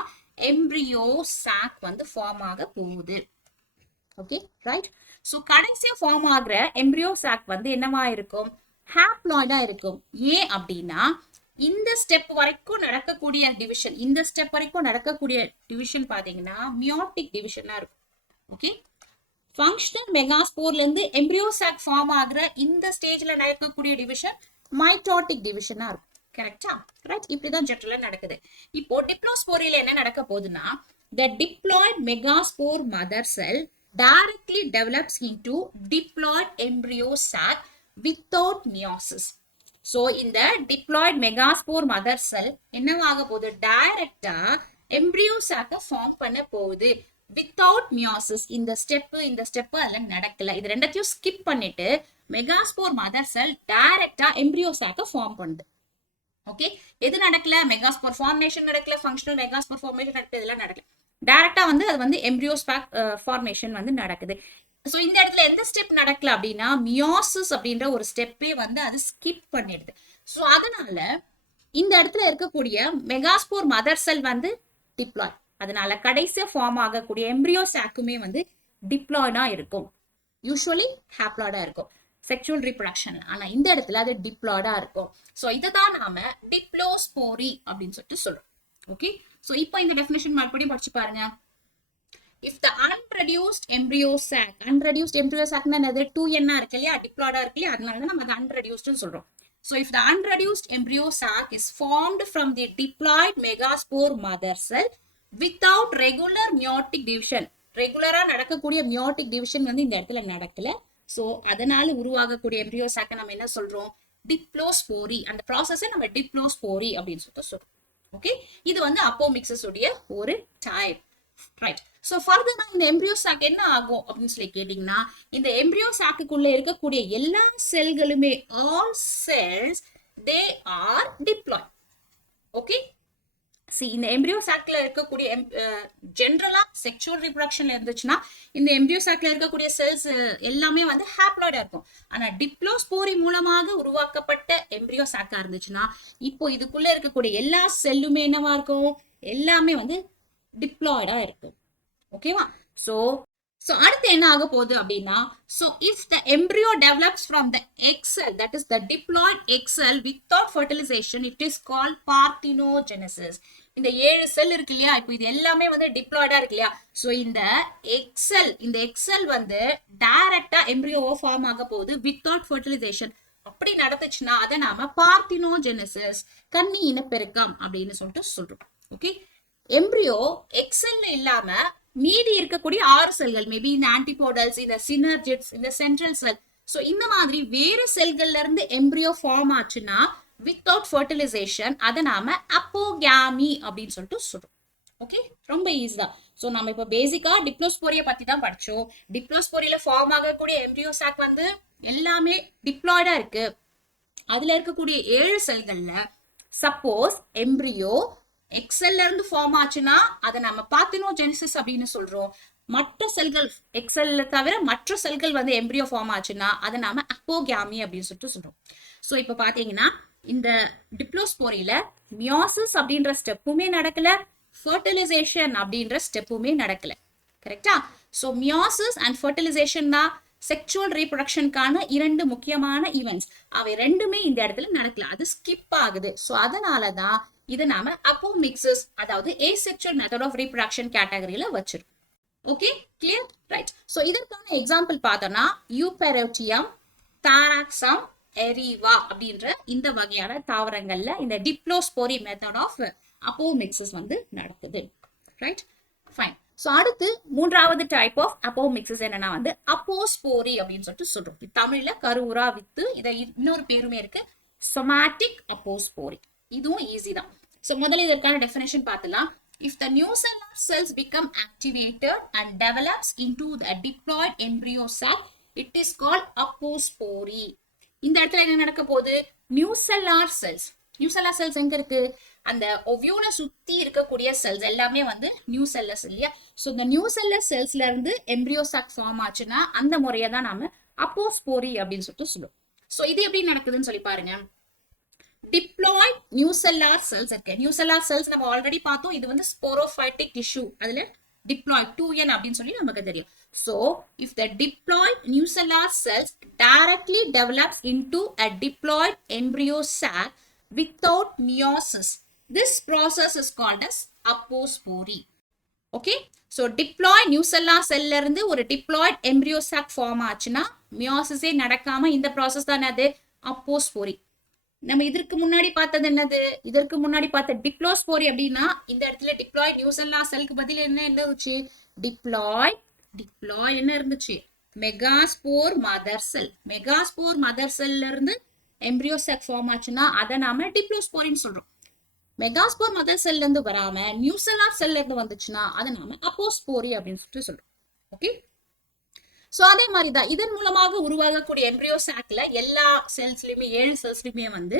எம்ப்ரியோ சாக் வந்து ஃபார்ம் ஆக போகுது. Okay right. ஸோ கடைசியா ஃபார்ம் ஆகுற எம்ப்ரியோ சாக் வந்து என்னவா இருக்கும்? ஹாப்ளாய்டா இருக்கும். ஏன் அப்படின்னா இந்த ஸ்டெப் வரைக்கும் நடக்கக்கூடிய டிவிஷன், இந்த ஸ்டெப் வரைக்கும் நடக்கக்கூடிய டிவிஷன் பாத்தீங்கன்னா மியோட்டிக் டிவிஷனா இருக்கும். ஓகே, ஃபங்க்ஷனல் மெகாஸ்போர்ல இருந்து எம்ப்ரியோ சாக் ஃபார்ம் ஆகுற இந்த ஸ்டேஜ்ல நடக்கக்கூடிய டிவிஷன் மைட்டோட்டிக் டிவிஷனா இருக்கும். கரெக்டா? ரைட். இப்படிதான் ஜெனரலா நடக்குது. இப்போ டிப்ளோஸ்போரியில என்ன நடக்க போகுதுன்னா, the diploid megaspore mother cell directly develops into diploid embryo sac without meiosis. So இந்த டிப்ளாய்ட் மெகாஸ்போர் மதர் செல் என்னவாக போகுது? டைரக்டா எம்ப்ரியோ சாக்க ஃபார்ம் பண்ண போகுது வித்தவுட் மியோசிஸ். இந்த ஸ்டெப் அதுல நடக்கல. இது ரெண்டத்தையும் ஸ்கிப் பண்ணிட்டு மெகாஸ்போர் மதர் செல் டைரக்டா எம்ப்ரியோ சாக்க ஃபார்ம் பண்ணுது. ஓகே, எது நடக்கல? மெகாஸ்போர் ஃபார்மேஷன் நடக்கல, ஃபங்க்ஷனல் மெகாஸ்போர் ஃபார்மேஷன் நடக்கல, இதெல்லாம் நடக்கல. டைரக்டா வந்து அது வந்து எம்ப்ரியோ சாக் ஃபார்மேஷன் வந்து நடக்குது. ஸோ இந்த இடத்துல எந்த ஸ்டெப் நடக்கல அப்படின்னா மியோசிஸ் அப்படின்ற ஒரு ஸ்டெப்பே வந்து அது ஸ்கிப் பண்ணிடுது. ஸோ அதனால இந்த இடத்துல இருக்கக்கூடிய மெகாஸ்போர் மதர் செல் வந்து டிப்ளாய். அதனால கடைசியா ஃபார்ம் ஆகக்கூடிய எம்ப்ரியோ சாக்குமே வந்து டிப்ளாய்டா இருக்கும். யூஸ்வலி ஹாப்ளாய்டா இருக்கும் செக்ஷுவல் ரீப்ரொடக்ஷன்ல. ஆனா இந்த இடத்துல அது டிப்ளாய்டா இருக்கும். ஸோ இதை தான் நாம டிப்ளோஸ்போரி அப்படின்னு சொல்லிட்டு சொல்றோம். ஓகே, ஸோ இப்போ இந்த டெஃபினேஷன் மறுபடியும் படிச்சு பாருங்க. If the unreduced embryo sac, unreduced embryo sac னா என்னது? 2n இருக்கு இல்லையா, டிப்ளாய்டா இருக்கு இல்லையா, அதனால தான் நம்ம அதை unreduced சொல்றோம். So if the unreduced embryo sac is formed from the diploid megaspore mother cell without regular meiotic division, ரெகுலரா நடக்கக்கூடிய மியோட்டிக் டிவிஷன் வந்து இந்த இடத்துல நடக்கல. ஸோ அதனால உருவாகக்கூடிய எம்ப்ரியோ சாக்க நம்ம என்ன சொல்றோம்? டிப்ளோஸ்போரி. அந்த ப்ராசஸை நம்ம டிப்ளோஸ்போரி அப்படின்னு சொல்லிட்டு சொல்றோம். ஓகே, இது வந்து அப்போமிக்சஸ் உடைய ஒரு டைப். ரைட். ஸோ ஃபர்தரா இந்த எம்ப்ரியோ சாக் என்ன ஆகும் அப்படின்னு சொல்லி கேட்டீங்கன்னா, இந்த எம்ப்ரியோ சாக்குக்குள்ள இருக்கக்கூடிய எல்லா செல்களுமே, all cells, they are diploid. Okay, இந்த எம்ப்ரியோ சாக்ல இருக்கக்கூடிய ஜென்ரலா செக்ஷுவல் ரீப்ரொடக்ஷன்ல இருந்துச்சுன்னா இந்த எம்ப்ரியோ சாக்ல இருக்கக்கூடிய செல்ஸ் எல்லாமே வந்து ஹாப்ளாய்டா இருக்கும். ஆனா டிப்ளோஸ்போரி மூலமாக உருவாக்கப்பட்ட எம்ப்ரியோ சாக்கா இருந்துச்சுன்னா இப்போ இதுக்குள்ள இருக்கக்கூடிய எல்லா செல்லுமே என்னவா இருக்கும்? எல்லாமே வந்து டிப்ளாய்டா இருக்கும். ஓகேவா? சோ அடுத்து என்ன ஆக போகுது அப்படின்னா, so if the embryo develops from the egg cell, that is the diploid egg cell without fertilization, it is called parthenogenesis. இந்த 7 செல் இருக்கு இல்லையா, இப்போ இது எல்லாமே வந்து டிப்ளாய்டா இருக்கு இல்லையா, சோ இந்த எக் செல் வந்து டைரக்டா எம்ப்ரியோவா ஃபார்ம் ஆக போகுது வித்தவுட் ஃபெர்டிலைசேஷன். அப்படி நடந்துச்சுன்னா அதை நாம பார்த்தினோஜெனசிஸ், கன்னி இனப்பெருக்கம் அப்படின்னு சொல்லிட்டு சொல்றோம். ஓகே, எம்ப்ரியோ எக் செல்ல இல்லாம மீதி இருக்கக்கூடிய 6 செல்கள், மேபி இந்த ஆன்டிபோடல்ஸ், இந்த சினர்ஜிட்ஸ், இந்த சென்ட்ரல் செல், சோ இந்த மாதிரி வேற செல்கள்ல இருந்து எம்ப்ரியோ ஃபார்ம் ஆச்சுன்னா வித்தவுட் ஃபெர்டிலைசேஷன் அதை நாம அப்போகாமி அப்படின்னு சொல்லிட்டு சொல்றோம். ஓகே, ரொம்ப ஈஸி தான். ஸோ நம்ம இப்போ பேசிக்கா டிப்ளோஸ்போரியை பத்தி தான் படிச்சோம். டிப்ளோஸ்போரியில ஃபார்ம் ஆகக்கூடிய எம்ப்ரியோ சாக் வந்து எல்லாமே டிப்ளாய்டா இருக்கு. அதுல இருக்கக்கூடிய 7 செல்கள்ல சப்போஸ் எம்ப்ரியோ எக்ஸெல்ல இருந்து ஃபார்ம் ஆச்சுன்னா அதை நம்ம பார்த்தினோஜெனிசிஸ் அப்படின்னு சொல்றோம். மற்ற செல்கள் எக்ஸெல்ல தவிர மற்ற செல்கள் வந்து எம்ப்ரியோ ஃபார்ம் ஆச்சுன்னா அதை நாம அப்போகாமி அப்படின்னு சொல்லிட்டு சொல்றோம். ஸோ இப்போ பாத்தீங்கன்னா இந்த டிப்ளோஸ்போரியில மியோசிஸ் அப்படின்ற ஸ்டெப்புமே நடக்கல, ஃபெர்டிலைசேஷன் அப்படின்ற ஸ்டெப்புமே நடக்கல. கரெக்டா? ஸோ மியோசிஸ் அண்ட் ஃபெர்டிலைசேஷன் தான் செக்ஷுவல் ரீப்ரொடக்ஷனுக்கான 2 முக்கியமான ஈவெண்ட்ஸ் அவை ரெண்டுமே இந்த இடத்துல நடக்கல, அது ஸ்கிப் ஆகுது. ஸோ அதனாலதான் இதை நாம அப்போமிக்சிஸ் அதாவது ஏசெக்சுவல் மெத்தட் ஆஃப் ரீப்ரொடக்ஷன் கேட்டகரியில வச்சிருக்கோம். Okay, clear, right. ஸோ இதற்கான எக்ஸாம்பிள் பார்த்தோம்னா யூபெரோட்டியம், தாராக்சம், எரிவா அப்படின்ற இந்த வகையான தாவரங்கள்ல இந்த டிப்ளோஸ்போரி மெத்தட் ஆஃப் அப்போமிக்சிஸ் வந்து நடக்குது. Right, fine. ஸோ அடுத்து மூன்றாவது டைப் ஆஃப் அப்போமிக்சிஸ் என்னன்னா வந்து அப்போஸ்போரி அப்படின்னு சொல்லிட்டு சொல்றோம். தமிழ்ல கருவுரா வித்து, இதை இன்னொரு பேருமே இருக்கு, சொமாட்டிக் அப்போஸ்போரி. இதுவும் ஈஸி தான். ஸோ முதல்ல இதற்கான டெஃபினேஷன் பார்த்துலாம். If the nucellar cells become activated and develops into the diploid embryo sac, it is called appospory. இந்த இடத்துல என்ன நடக்க போகுது? நியூசெல்லார் செல்ஸ். நியூசெல்லார் செல்ஸ் எங்க இருக்கு? அந்த ஒவியூலை சுத்தி இருக்கக்கூடிய செல்ஸ் எல்லாமே வந்து நியூசெல்லஸ் இல்லையா? ஸோ இந்த நியூசெல்லர் செல்ஸ்ல இருந்து எம்ப்ரியோ சாக் ஃபார்ம் ஆச்சுன்னா அந்த முறையை தான் நாம அப்போஸ்போரி அப்படின்னு சொல்லிட்டு சொல்லுவோம். ஸோ இது எப்படி நடக்குதுன்னு சொல்லி பாருங்க. டிப்ளாய்ட் நியூசெல்லார் செல்ஸ் இருக்கு. நியூசெல்லார் செல்ஸ் நம்ம ஆல்ரெடி பார்த்தோம், இது வந்து ஸ்போரோஃபைட்டிக் டிஷ்யூ. அதுல டிப்ளாய்ட் 2n அப்படின்னு சொல்லி நமக்கு தெரியும். So if the diploid nucellar cells directly develops into a diploid embryo sac without meiosis, this process is called as appospory. Okay, so diploid nucellar cell ல இருந்து ஒரு diploid embryo sac form ஆச்சுன்னா meiosis ஏ நடக்காம இந்த process தான் அது அப்போஸ்போரி. நம்ம இதற்கு முன்னாடி பார்த்தது என்னது? இதற்கு முன்னாடி பார்த்த டிப்ளோஸ்போரி அப்படின்னா இந்த இடத்துல டிப்ளாய்ட் நியூசெல்லார் செல்க்கு பதில் என்ன இருந்துச்சு? டிப்ளாய்ட் என்ன இருந்துச்சு? மெகாஸ்போர் மதர் செல். மெகாஸ்போர் மதர் செல்ல இருந்து எம்ப்ரியோ சாக் ஃபார்ம் ஆச்சுன்னா அதை நாம டிப்ளோஸ்போரின்னு சொல்றோம். மெகாஸ்போர் மதர் செல்ல இருந்து வராம நியூசெல்லார் செல்ல இருந்து வந்துச்சுன்னா அதை நாம அப்போஸ்போரி அப்படின்னு சொல்லிட்டு சொல்றோம். ஓகே, சோ அதே மாதிரி தான் இதன் மூலமாக உருவாகக்கூடிய எம்ப்ரியோ சாக்ல எல்லா செல்ஸ்லயுமே 7 செல்ஸ்லயுமே வந்து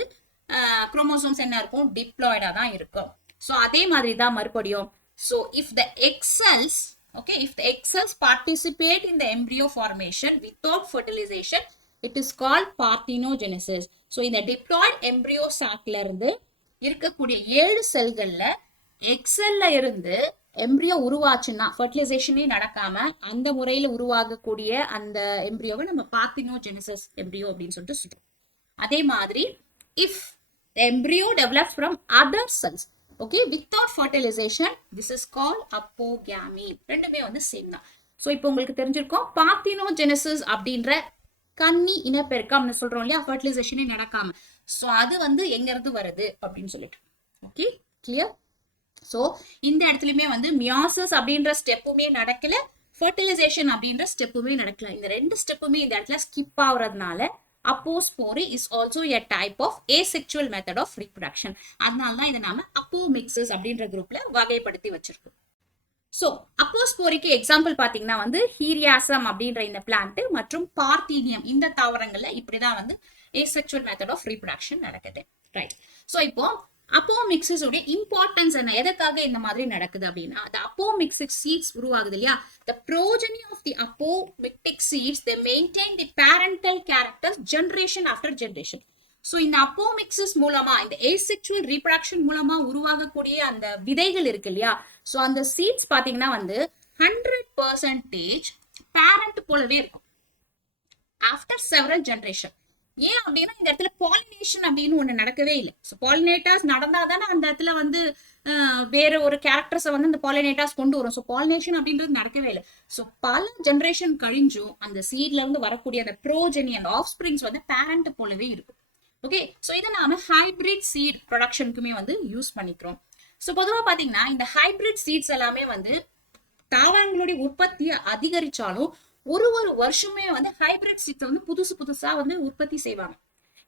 குரோமோசோம்ஸ் என்ன இருக்கும்? டிப்ளாய்டா தான் இருக்கும். சோ அதே மாதிரி தான் மறுபடியும். So if the egg cells, okay, if the egg cells participate in the embryo formation without fertilization, it is called parthenogenesis. So இந்த diploid embryo sac ல இருந்து இருக்கக்கூடிய 7 செல்கள்ல எக் செல்ல இருந்து எம்ப்ரியோ உருவாச்சுன்னா ஃபர்டிலைசேஷனே நடக்காம அந்த முறையில உருவாகக்கூடிய அந்த எம்ப்ரியோவை நம்ம பார்த்தினோஜெனிசிஸ் எம்ப்ரியோ அப்படின்னு சொல்லிட்டு சொல்றோம். அதே மாதிரி if the embryo develops from other cells, okay, without fertilization, this is called apogamy. ரெண்டுமே வந்து சேம் தான். ஸோ இப்போ உங்களுக்கு தெரிஞ்சிருக்கும் பார்த்தினோஜெனிசிஸ் அப்படின்ற கன்னி இனப்பெருக்கம்னு சொல்றோம் இல்லையா, ஃபர்டிலைசேஷனே நடக்காம. ஸோ அது வந்து எங்க இருந்து வருது அப்படின்னு சொல்லிட்டு. Okay, clear. ஸோ இந்த இடத்துலயுமே வந்து மியாசிஸ் அப்படின்ற ஸ்டெப்புமே நடக்கல, ஃபர்டிலைசேஷன் அப்படின்ற ஸ்டெப்புமே நடக்கல. இந்த 2 ஸ்டெப்புமே இந்த இடத்துல ஸ்கிப் ஆகுறதுனால apospory is also a type of asexual method of reproduction. அதனால தான் இதை நாம அப்போமிக்சிஸ் அப்படின்ற குரூப்ல வகைப்படுத்தி வச்சிருக்கோம். ஸோ அப்போஸ்போரிக்கு எக்ஸாம்பிள் பார்த்தீங்கன்னா வந்து ஹீரியாசம் அப்படின்ற இந்த பிளான்ட் மற்றும் பார்த்தீனியம் இந்த தாவரங்கள்ல இப்படிதான் வந்து ஏசெக்சுவல் மெத்தட் ஆஃப் ரீப்ரொடக்ஷன் நடக்குது. ரைட். ஸோ இப்போ அப்போமிக்சிஸ் உடைய இம்பார்ட்டன்ஸ் என்ன, எதுக்காக இந்த மாதிரி நடக்குது அப்படின்னா, the apomictic seeds உருவாகுது இல்லையா, the progeny of the apomictic seeds they maintain the parental characters generation after generation. So இந்த அப்போமிக்சிஸ் மூலமா இந்த ஏசெக்சுவல் ரீப்ரொடக்ஷன் மூலமா உருவாகக்கூடிய அந்த விதைகள் இருக்கு இல்லையா, ஸோ அந்த சீட்ஸ் பாத்தீங்கன்னா வந்து 100% பேரண்ட் போலவே இருக்கும் ஆஃப்டர் செவரல் ஜெனரேஷன். ஏன் அப்படின்னா இந்த இடத்துல பாலினேஷன் அப்படின்னு ஒண்ணு நடக்கவே இல்லை. ஸோ பாலினேட்டர்ஸ் நடந்தாதானே அந்த இடத்துல வந்து வேற ஒரு கேரக்டர்ஸை வந்து அந்த பாலினேட்டர்ஸ் கொண்டு வரும். ஸோ பாலினேஷன் அப்படின்றது நடக்கவே இல்லை. ஸோ பல ஜெனரேஷன் கழிஞ்சும் அந்த சீட்ல இருந்து வரக்கூடிய அந்த ப்ரோஜெனி அந்த ஆஃப் ஸ்பிரிங்ஸ் வந்து பேரண்ட் போலவே இருக்கும். ஓகே, ஸோ இதை நாம ஹைபிரிட் சீட் ப்ரொடக்ஷனுக்குமே வந்து யூஸ் பண்ணிக்கிறோம். ஸோ பொதுவாக பார்த்தீங்கன்னா இந்த ஹைபிரிட் சீட்ஸ் எல்லாமே வந்து தாவரங்களுடைய உற்பத்தியை அதிகரிச்சாலும் ஒரு வருஷமே வந்து ஹைபிரிட் சீட்ஸ் வந்து புதுசா வந்து உற்பத்தி செய்வாங்க.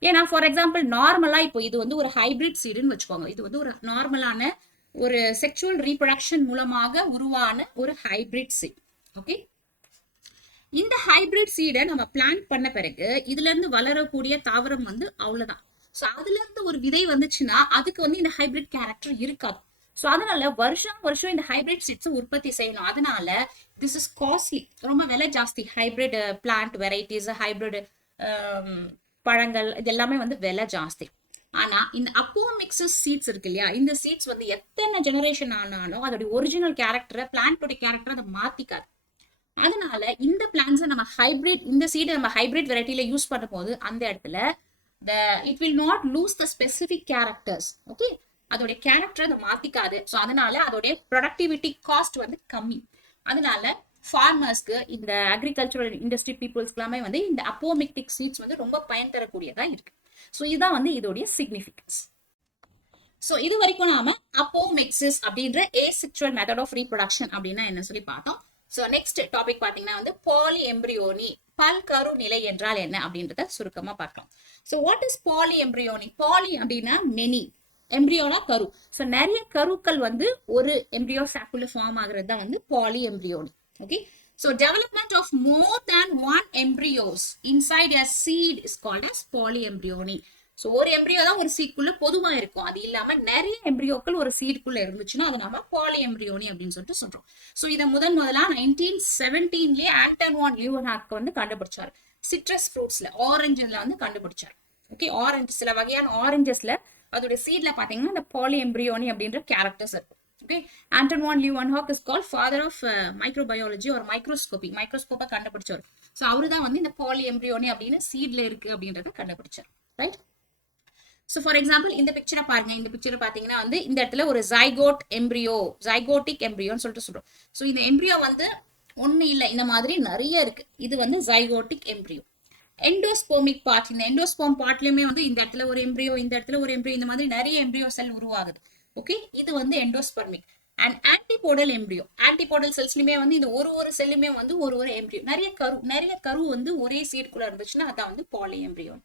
ஏன்னா ஃபார் எக்ஸாம்பிள் நார்மலா இப்போ இது வந்து ஒரு ஹைபிரிட் சீடுன்னு வச்சுக்கோங்க. இது வந்து ஒரு நார்மலான ஒரு செக்சுவல் ரீப்ரொடக்ஷன் மூலமாக உருவான ஒரு ஹைபிரிட் சீட். ஓகே, இந்த ஹைபிரிட் சீடை நம்ம பிளான்ட் பண்ண பிறகு இதுல இருந்து வளரக்கூடிய தாவரம் வந்து அவ்வளவுதான். ஸோ அதுல இருந்து ஒரு விதை வந்துச்சுன்னா அதுக்கு வந்து இந்த ஹைபிரிட் கேரக்டர் இருக்காது. ஸோ அதனால வருஷம் இந்த ஹைபிரிட் சீட்ஸ் உற்பத்தி செய்யணும். அதனால திஸ் இஸ் காஸ்ட்லி, ரொம்ப விலை ஜாஸ்தி. ஹைபிரிட் பிளான்ட் வெரைட்டிஸ், ஹைபிரிட் பழங்கள் இது எல்லாமே வந்து விலை ஜாஸ்தி. ஆனா இந்த அப்போமிக்சிஸ் சீட்ஸ் இருக்கு இல்லையா, இந்த சீட்ஸ் வந்து எத்தனை ஜெனரேஷன் ஆனாலும் அதோட ஒரிஜினல் கேரக்டரை பிளான்டோட கேரக்டரை அதை மாத்திக்காது. அதனால இந்த பிளான்ஸை நம்ம ஹைபிரிட், இந்த சீடை நம்ம ஹைபிரிட் வெரைட்டில யூஸ் பண்ணும்போது அந்த இடத்துல it will not lose the specific characters. Okay, அதோடைய கேரக்டர் அதை மாத்திக்காது. ஸோ அதனால அதோடைய ப்ரொடக்டிவிட்டி காஸ்ட் வந்து கம்மி. அதனால ஃபார்மர்ஸ்க்கு, இந்த அக்ரிகல்ச்சரல் இண்டஸ்ட்ரி பீப்புள்ஸ்க்கு எல்லாமே வந்து இந்த அப்போமிக்டிக் சீட்ஸ் வந்து ரொம்ப பயன் தரக்கூடியதா இருக்கு. ஸோ இதுதான் வந்து இதோடைய சிக்னிஃபிகன்ஸ். ஸோ இது வரைக்கும் நாம அப்போமிக்சிஸ் அப்படின்ற ஏசெக்சுவல் மெத்தட் ஆஃப் ரீப்ரொடக்ஷன் அப்படின்னா என்ன சொல்லி பார்த்தோம். ஸோ நெக்ஸ்ட் டாபிக் பார்த்தீங்கன்னா வந்து பாலி எம்பிரியோனி, பல்கரு நிலை என்றால் என்ன அப்படின்றத சுருக்கமா பார்க்கலாம். So what is polyembryony? Poly அப்படின்னா மெனி, எம்பிரியோனா கரு. ஸோ நிறைய கருக்கள் வந்து ஒரு எம்பிரியோ சாக்குள்ள ஃபார்ம் ஆகுறது தான் வந்து polyembryony. Okay, so development of more than one embryos inside a seed is called as polyembryony. ஸோ ஒரு எம்பிரியோ தான் ஒரு சீட்குள்ள பொதுவா இருக்கும். அது இல்லாம நிறைய எம்பிரியோக்கள் ஒரு சீட்குள்ள இருந்துச்சுன்னா அதை நம்ம பாலி எம்பிரியோனி அப்படின்னு சொல்லிட்டு சொல்றோம். ஸோ இதை முதலா 1917 ஆண்டன் வான் லியூவன்ஹாக் வந்து கண்டுபிடிச்சாரு. சிட்ரஸ் ஃப்ரூட்ஸ்ல, ஆரஞ்சுல வந்து கண்டுபிடிச்சாரு. ஓகே, ஆரஞ்சு, சில வகையான ஆரஞ்சஸ்ல அதோட சீட்ல பாத்தீங்கன்னா இந்த பாலி எம்பிரியோனி அப்படின்ற கேரக்டர்ஸ் இருக்கும். Okay, Anton van Leeuwenhoek is called father of microbiology ஒரு மைக்ரோஸ்கோப்பை கண்டுபிடிச்சாரு. ஸோ அவரு தான் வந்து இந்த பாலி எம்பிரியோனி அப்படின்னு சீட்ல இருக்கு அப்படின்றத கண்டுபிடிச்சார். ரைட். ஸோ ஃபார் எக்ஸாம்பிள் இந்த பிக்சரை பாருங்க. இந்த பிக்சரை பார்த்தீங்கன்னா வந்து இந்த இடத்துல ஒரு ஜைகோட்டிக் எம்பிரியோன்னு சொல்லிட்டு சொல்றோம். ஸோ இந்த எம்பிரியோ வந்து ஒன்னு இல்லை, இந்த மாதிரி நிறைய இருக்கு. இது வந்து ஜைகோட்டிக் எம்பிரியோ. எண்டோஸ்போமிக் பார்ட், இந்த எண்டோஸ்போம் பார்ட்லயுமே வந்து இந்த இடத்துல ஒரு எம்பிரியோ, இந்த இடத்துல ஒரு எம்பிரியோ, இந்த மாதிரி நிறைய எம்பிரியோ செல் உருவாகுது. ஓகே, இது வந்து endospermic. And antipodal embryo, antipodal செல்ஸ்லயுமே வந்து இந்த ஒரு செல்லுமே வந்து ஒரு எம்பிரியோ, நிறைய கரு வந்து ஒரே சீட்குள்ள இருந்துச்சுன்னா அதான் வந்து பாலி எம்பிரியோ.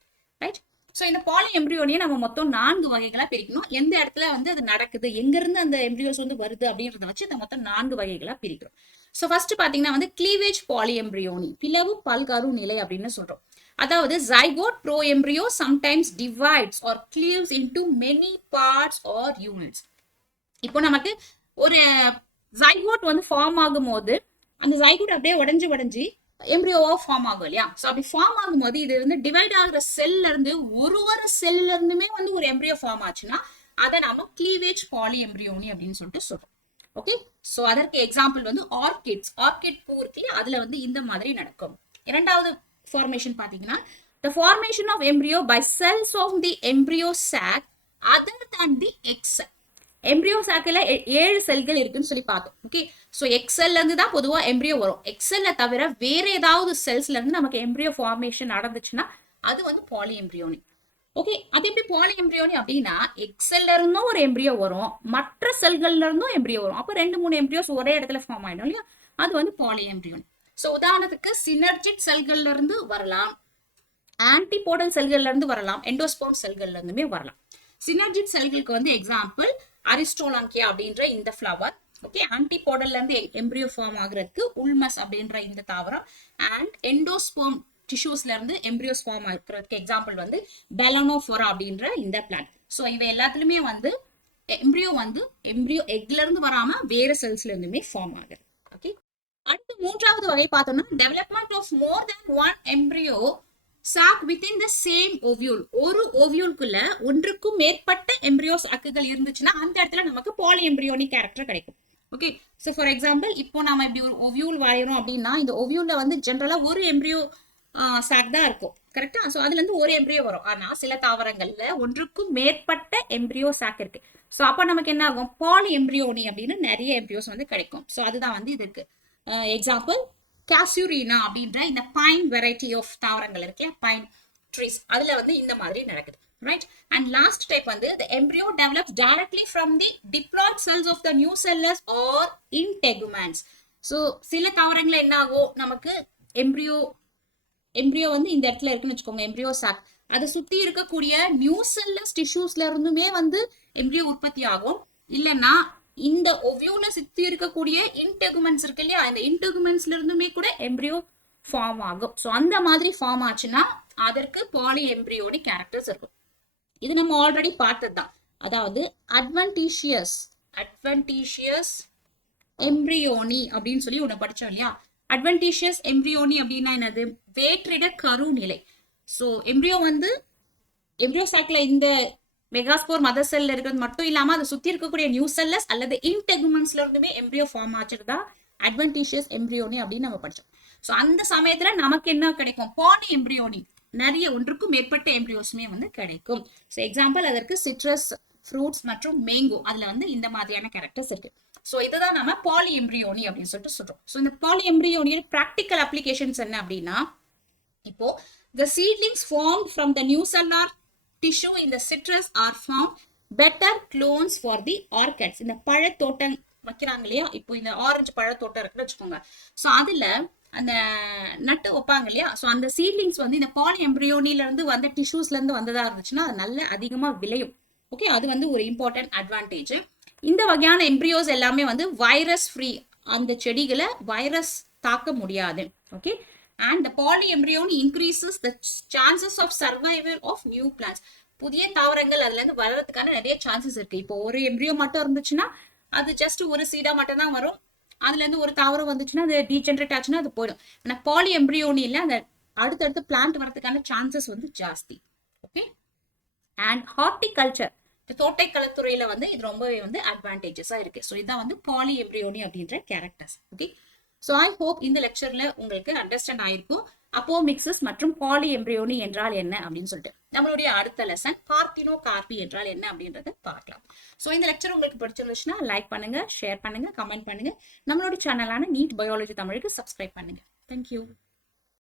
ரைட். ஸோ இந்த பாலி எம்பிரியோனியை நம்ம மொத்தம் 4 வகைகளா பிரிக்கணும். எந்த இடத்துல வந்து அது நடக்குது, எங்க இருந்து அந்த எம்பிரியோஸ் வந்து வருது அப்படின்றத வச்சு இந்த மொத்தம் 4 வகைகளா பிரிக்கிறோம். ஸோ ஃபர்ஸ்ட் பாத்தீங்கன்னா வந்து கிளீவேஜ் பாலி எம்பிரியோனி, பிளவு பல்கரு நிலை அப்படின்னு சொல்றோம். அதாவது zygote proembryo sometimes divides or cleaves into many parts or units. இப்போ நமக்கு ஒரு ஜைகோட் வந்து ஃபார்ம் ஆகும் போது அந்த ஜைகோட் அப்படியே உடஞ்சி எம்பிரியோவா ஃபார்ம் ஆகும் இல்லையா? ஸோ அப்படி ஃபார்ம் ஆகும்போது இது வந்து டிவைட் ஆகுற செல்ல இருந்து ஒரு செல்ல இருந்துமே வந்து ஒரு எம்பிரியோ ஃபார்ம் ஆச்சுன்னா அதை நாம கிளீவேஜ் பாலி எம்பிரியோனி அப்படின்னு சொல்லிட்டு சொல்றோம். ஓகே, ஸோ அதற்கு எக்ஸாம்பிள் வந்து ஆர்கிட் பூ இருக்கு, அதுல வந்து இந்த மாதிரி நடக்கும். இரண்டாவது ஃபார்மேஷன் பாத்தீங்கன்னா the formation of embryo by cells of the embryo sac other than the egg cell. Embryo சாக்கில் 7 செல்கள் இருக்குன்னு சொல்லி பார்த்தோம். ஓகே, ஸோ எக்ஸெல்ல இருந்து தான் பொதுவா எம்பிரியோ வரும். எக்ஸெல்ல தவிர வேற ஏதாவது செல்ஸ்ல இருந்து நமக்கு எம்பிரியோ ஃபார்மேஷன் நடந்துச்சுன்னா அது வந்து பாலி எம்பிரியோனி. ஓகே, அது எப்படி பாலி எம்பிரியோனி அப்படின்னா எக்ஸெல்ல இருந்தும் ஒரு எம்பிரியோ வரும், மற்ற செல்கள்ல இருந்தும் எம்பிரியோ வரும். அப்போ 2-3 எம்பிரியோஸ் ஒரே இடத்துல ஃபார்ம் ஆயிடும் இல்லையா? அது வந்து பாலி எம்பிரியோனி. ஸோ உதாரணத்துக்கு சினர்ஜிக் செல்கள்ல இருந்து வரலாம், ஆன்டிபோடல் செல்கள்ல இருந்து வரலாம், எண்டோஸ்போம் செல்கள்ல இருந்துமே வரலாம். சினர்ஜிக் செல்களுக்கு வந்து எக்ஸாம்பிள் அரிஸ்டோலாங்கியா அப்படின்ற இந்த ஃப்ளவர். ஓகே, ஆன்டிபோடல்ல இருந்து எம்பிரியோ ஃபார்ம் ஆகுறதுக்கு உல்மஸ் அப்படின்ற இந்த தாவரம், அண்ட் எண்டோஸ்போம் டிஷ்யூஸ்ல இருந்து எம்பிரியோஸ் ஃபார்ம் ஆகுறதுக்கு எக்ஸாம்பிள் வந்து பெலனோஃபோரா அப்படின்ற இந்த பிளான்ட். ஸோ இவை எல்லாத்துலயுமே வந்து எம்பிரியோ எக்ல இருந்து வராம வேற செல்ஸ்ல இருந்துமே ஃபார்ம் ஆகுது. ஓகே, அடுத்து 3வது வகை பார்த்தோம்னா development of more than one embryo sac within the same ovule. ஒரு ஓவியூலுக்குள்ள ஒன்றுக்கும் மேற்பட்ட எம்பிரியோ சாக்குகள் இருந்துச்சுன்னா அந்த இடத்துல நமக்கு பாலி எம்பிரியோனிக் கேரக்டர் கிடைக்கும். ஓகே, ஸோ ஃபார் எக்ஸாம்பிள் இப்போ நாம இப்படி ஒரு ஓவியூல் வரைகிறோம் அப்படின்னா இந்த ஓவியூல்ல வந்து ஜென்ரலா ஒரு எம்பிரியோ சாக் தான் இருக்கும். கரெக்டா? ஸோ அதுல இருந்து ஒரு எம்பிரியோ வரும். ஆனா சில தாவரங்கள்ல ஒன்றுக்கும் மேற்பட்ட எம்பிரியோ சாக் இருக்கு. ஸோ அப்ப நமக்கு என்ன ஆகும்? பாலி எம்பிரியோனி அப்படின்னு நிறைய எம்பிரியோஸ் வந்து கிடைக்கும். ஸோ அதுதான் வந்து இதுக்கு எக்ஸாம்பிள். காசியூரினா அப்படின்ற இந்த பைன் வெரைட்டி ஆஃப் தாவரங்கள் இருக்கு, பைன் ட்ரீஸ், அதுல வந்து இந்த மாதிரி நடக்குது. ரைட். அண்ட் லாஸ்ட் டைப் வந்து the embryo develops directly from the diploid cells of the nucellus or integuments. So சில தாவரங்கள்ல என்ன ஆகும், நமக்கு எம்பிரியோ வந்து இந்த இடத்துல இருக்குன்னு வச்சுக்கோங்க, எம்பிரியோ சாக், அதை சுத்தி இருக்கக்கூடிய நியூசெல்லஸ் டிஷ்யூஸ்ல இருந்துமே வந்து எம்பிரியோ உற்பத்தி ஆகும். இல்லைன்னா இந்த ஓவியூல சுத்தி இருக்கக்கூடிய இன்டெகுமெண்ட்ஸ் இருக்கு இல்லையா, இந்த இன்டெகுமெண்ட்ஸ்ல இருந்துமே கூட எம்பிரியோ ஃபார்ம் ஆகும். ஸோ அந்த மாதிரி ஃபார்ம் ஆச்சுன்னா அதற்கு பாலி எம்பிரியோனிக் கேரக்டர்ஸ் இருக்கும். இது நம்ம ஆல்ரெடி பார்த்தது தான். அதாவது அட்வென்டிஷியஸ் எம்பிரியோனி அப்படின்னு சொல்லி ஒன்று படிச்சோம் இல்லையா? அட்வென்டிஷியஸ் எம்பிரியோனி அப்படின்னா என்னது? வேற்றிட கரு நிலை. ஸோ எம்பிரியோ வந்து எம்பிரியோ சாக்ல இந்த மெகாஸ்போர் மதர் செல்ல இருக்கிறது மட்டும் இல்லாம அதை சுத்தி இருக்கக்கூடிய நியூசெல்லஸ் அல்லது இன்டெகுமெண்ட்ஸ்ல இருந்துமே எம்பிரியோ ஃபார்ம் ஆச்சுதான் அட்வென்டிஷியஸ் எம்ப்ரியோனி அப்படின்னு நம்ம படிச்சோம். ஸோ அந்த சமயத்துல நமக்கு என்ன கிடைக்கும்? பாலி எம்ப்ரியோனி, நிறைய ஒன்றுக்கும் மேற்பட்ட எம்ப்ரியோஸ்மே வந்து கிடைக்கும். ஸோ எக்ஸாம்பிள் அதற்கு சிட்ரஸ் ஃப்ரூட்ஸ் மற்றும் மேங்கோ, அதுல வந்து இந்த மாதிரியான கேரக்டர்ஸ் இருக்கு. ஸோ இதுதான் நம்ம பாலி எம்ப்ரியோனி அப்படின்னு சொல்லிட்டு சொல்றோம். ஸோ இந்த பாலி எம்ப்ரியோனியோட ப்ராக்டிக்கல் அப்ளிகேஷன்ஸ் என்ன அப்படின்னா, இப்போ the seedlings formed from the nucellular tissue in the citrus are found better clones for the orchids. இந்த பழத்தோட்டம் வைக்கிறாங்க இல்லையா, இப்போ இந்த ஆரஞ்சு பழத்தோட்டம் இருக்குன்னு வச்சுக்கோங்க. ஸோ அதுல அந்த நட்டு வைப்பாங்க இல்லையா, ஸோ அந்த சீட்லிங்ஸ் வந்து இந்த பாலி எம்ப்ரியோனில இருந்து வந்த டிஷ்யூஸ்ல இருந்து வந்ததா இருந்துச்சுன்னா அது நல்ல அதிகமா விளையும். ஓகே, அது வந்து ஒரு இம்பார்ட்டன்ட் அட்வான்டேஜ். இந்த வகையான எம்ப்ரியோஸ் எல்லாமே வந்து வைரஸ் ஃப்ரீ, அந்த செடிகளை வைரஸ் தாக்க முடியாது. Okay, and the polyembryony increases the chances of survival of new plants. புதிய தாவரங்கள் அதுல இருந்து வளர்றதுக்கான நிறைய சான்சஸ் இருக்கு. இப்போ ஒரு எம்ப்ரியோ மட்டும் இருந்துச்சுன்னா அது ஜஸ்ட் ஒரு சீடா மட்டும் தான் வரும், அதுல இருந்து ஒரு தாவரம் வந்துச்சுன்னா அது டீஜெனரேட் ஆச்சுன்னா அது போயிடும். ஆனா பாலி எம்ப்ரியோனில அந்த அடுத்தடுத்து பிளான்ட் வரதுக்கான சான்சஸ் வந்து ஜாஸ்தி. ஓகே, அண்ட் ஹார்டிகல்ச்சர், தோட்டக்கலைத்துறையில வந்து இது ரொம்பவே வந்து அட்வான்டேஜஸா இருக்கு. ஸோ இதான் வந்து பாலி எம்ப்ரியோனி அப்படின்ற characters. Okay, so I hope இந்த லெக்சர்ல உங்களுக்கு அண்டர்ஸ்டாண்ட் ஆயிருக்கும் அப்போமிக்சிஸ் மற்றும் பாலி எம்ப்ரியோனி என்றால் என்ன அப்படின்னு சொல்லிட்டு. நம்மளுடைய அடுத்த லெசன் பார்த்தினோகார்பி என்றால் என்ன அப்படின்றத பார்க்கலாம். ஸோ இந்த லெக்சர் உங்களுக்கு பிடிச்சிருந்துச்சுன்னா லைக் பண்ணுங்க, ஷேர் பண்ணுங்க, கமெண்ட் பண்ணுங்க. நம்மளோட சேனலான நீட் பயாலஜி தமிழுக்கு சப்ஸ்கிரைப் பண்ணுங்க. தேங்க்யூ.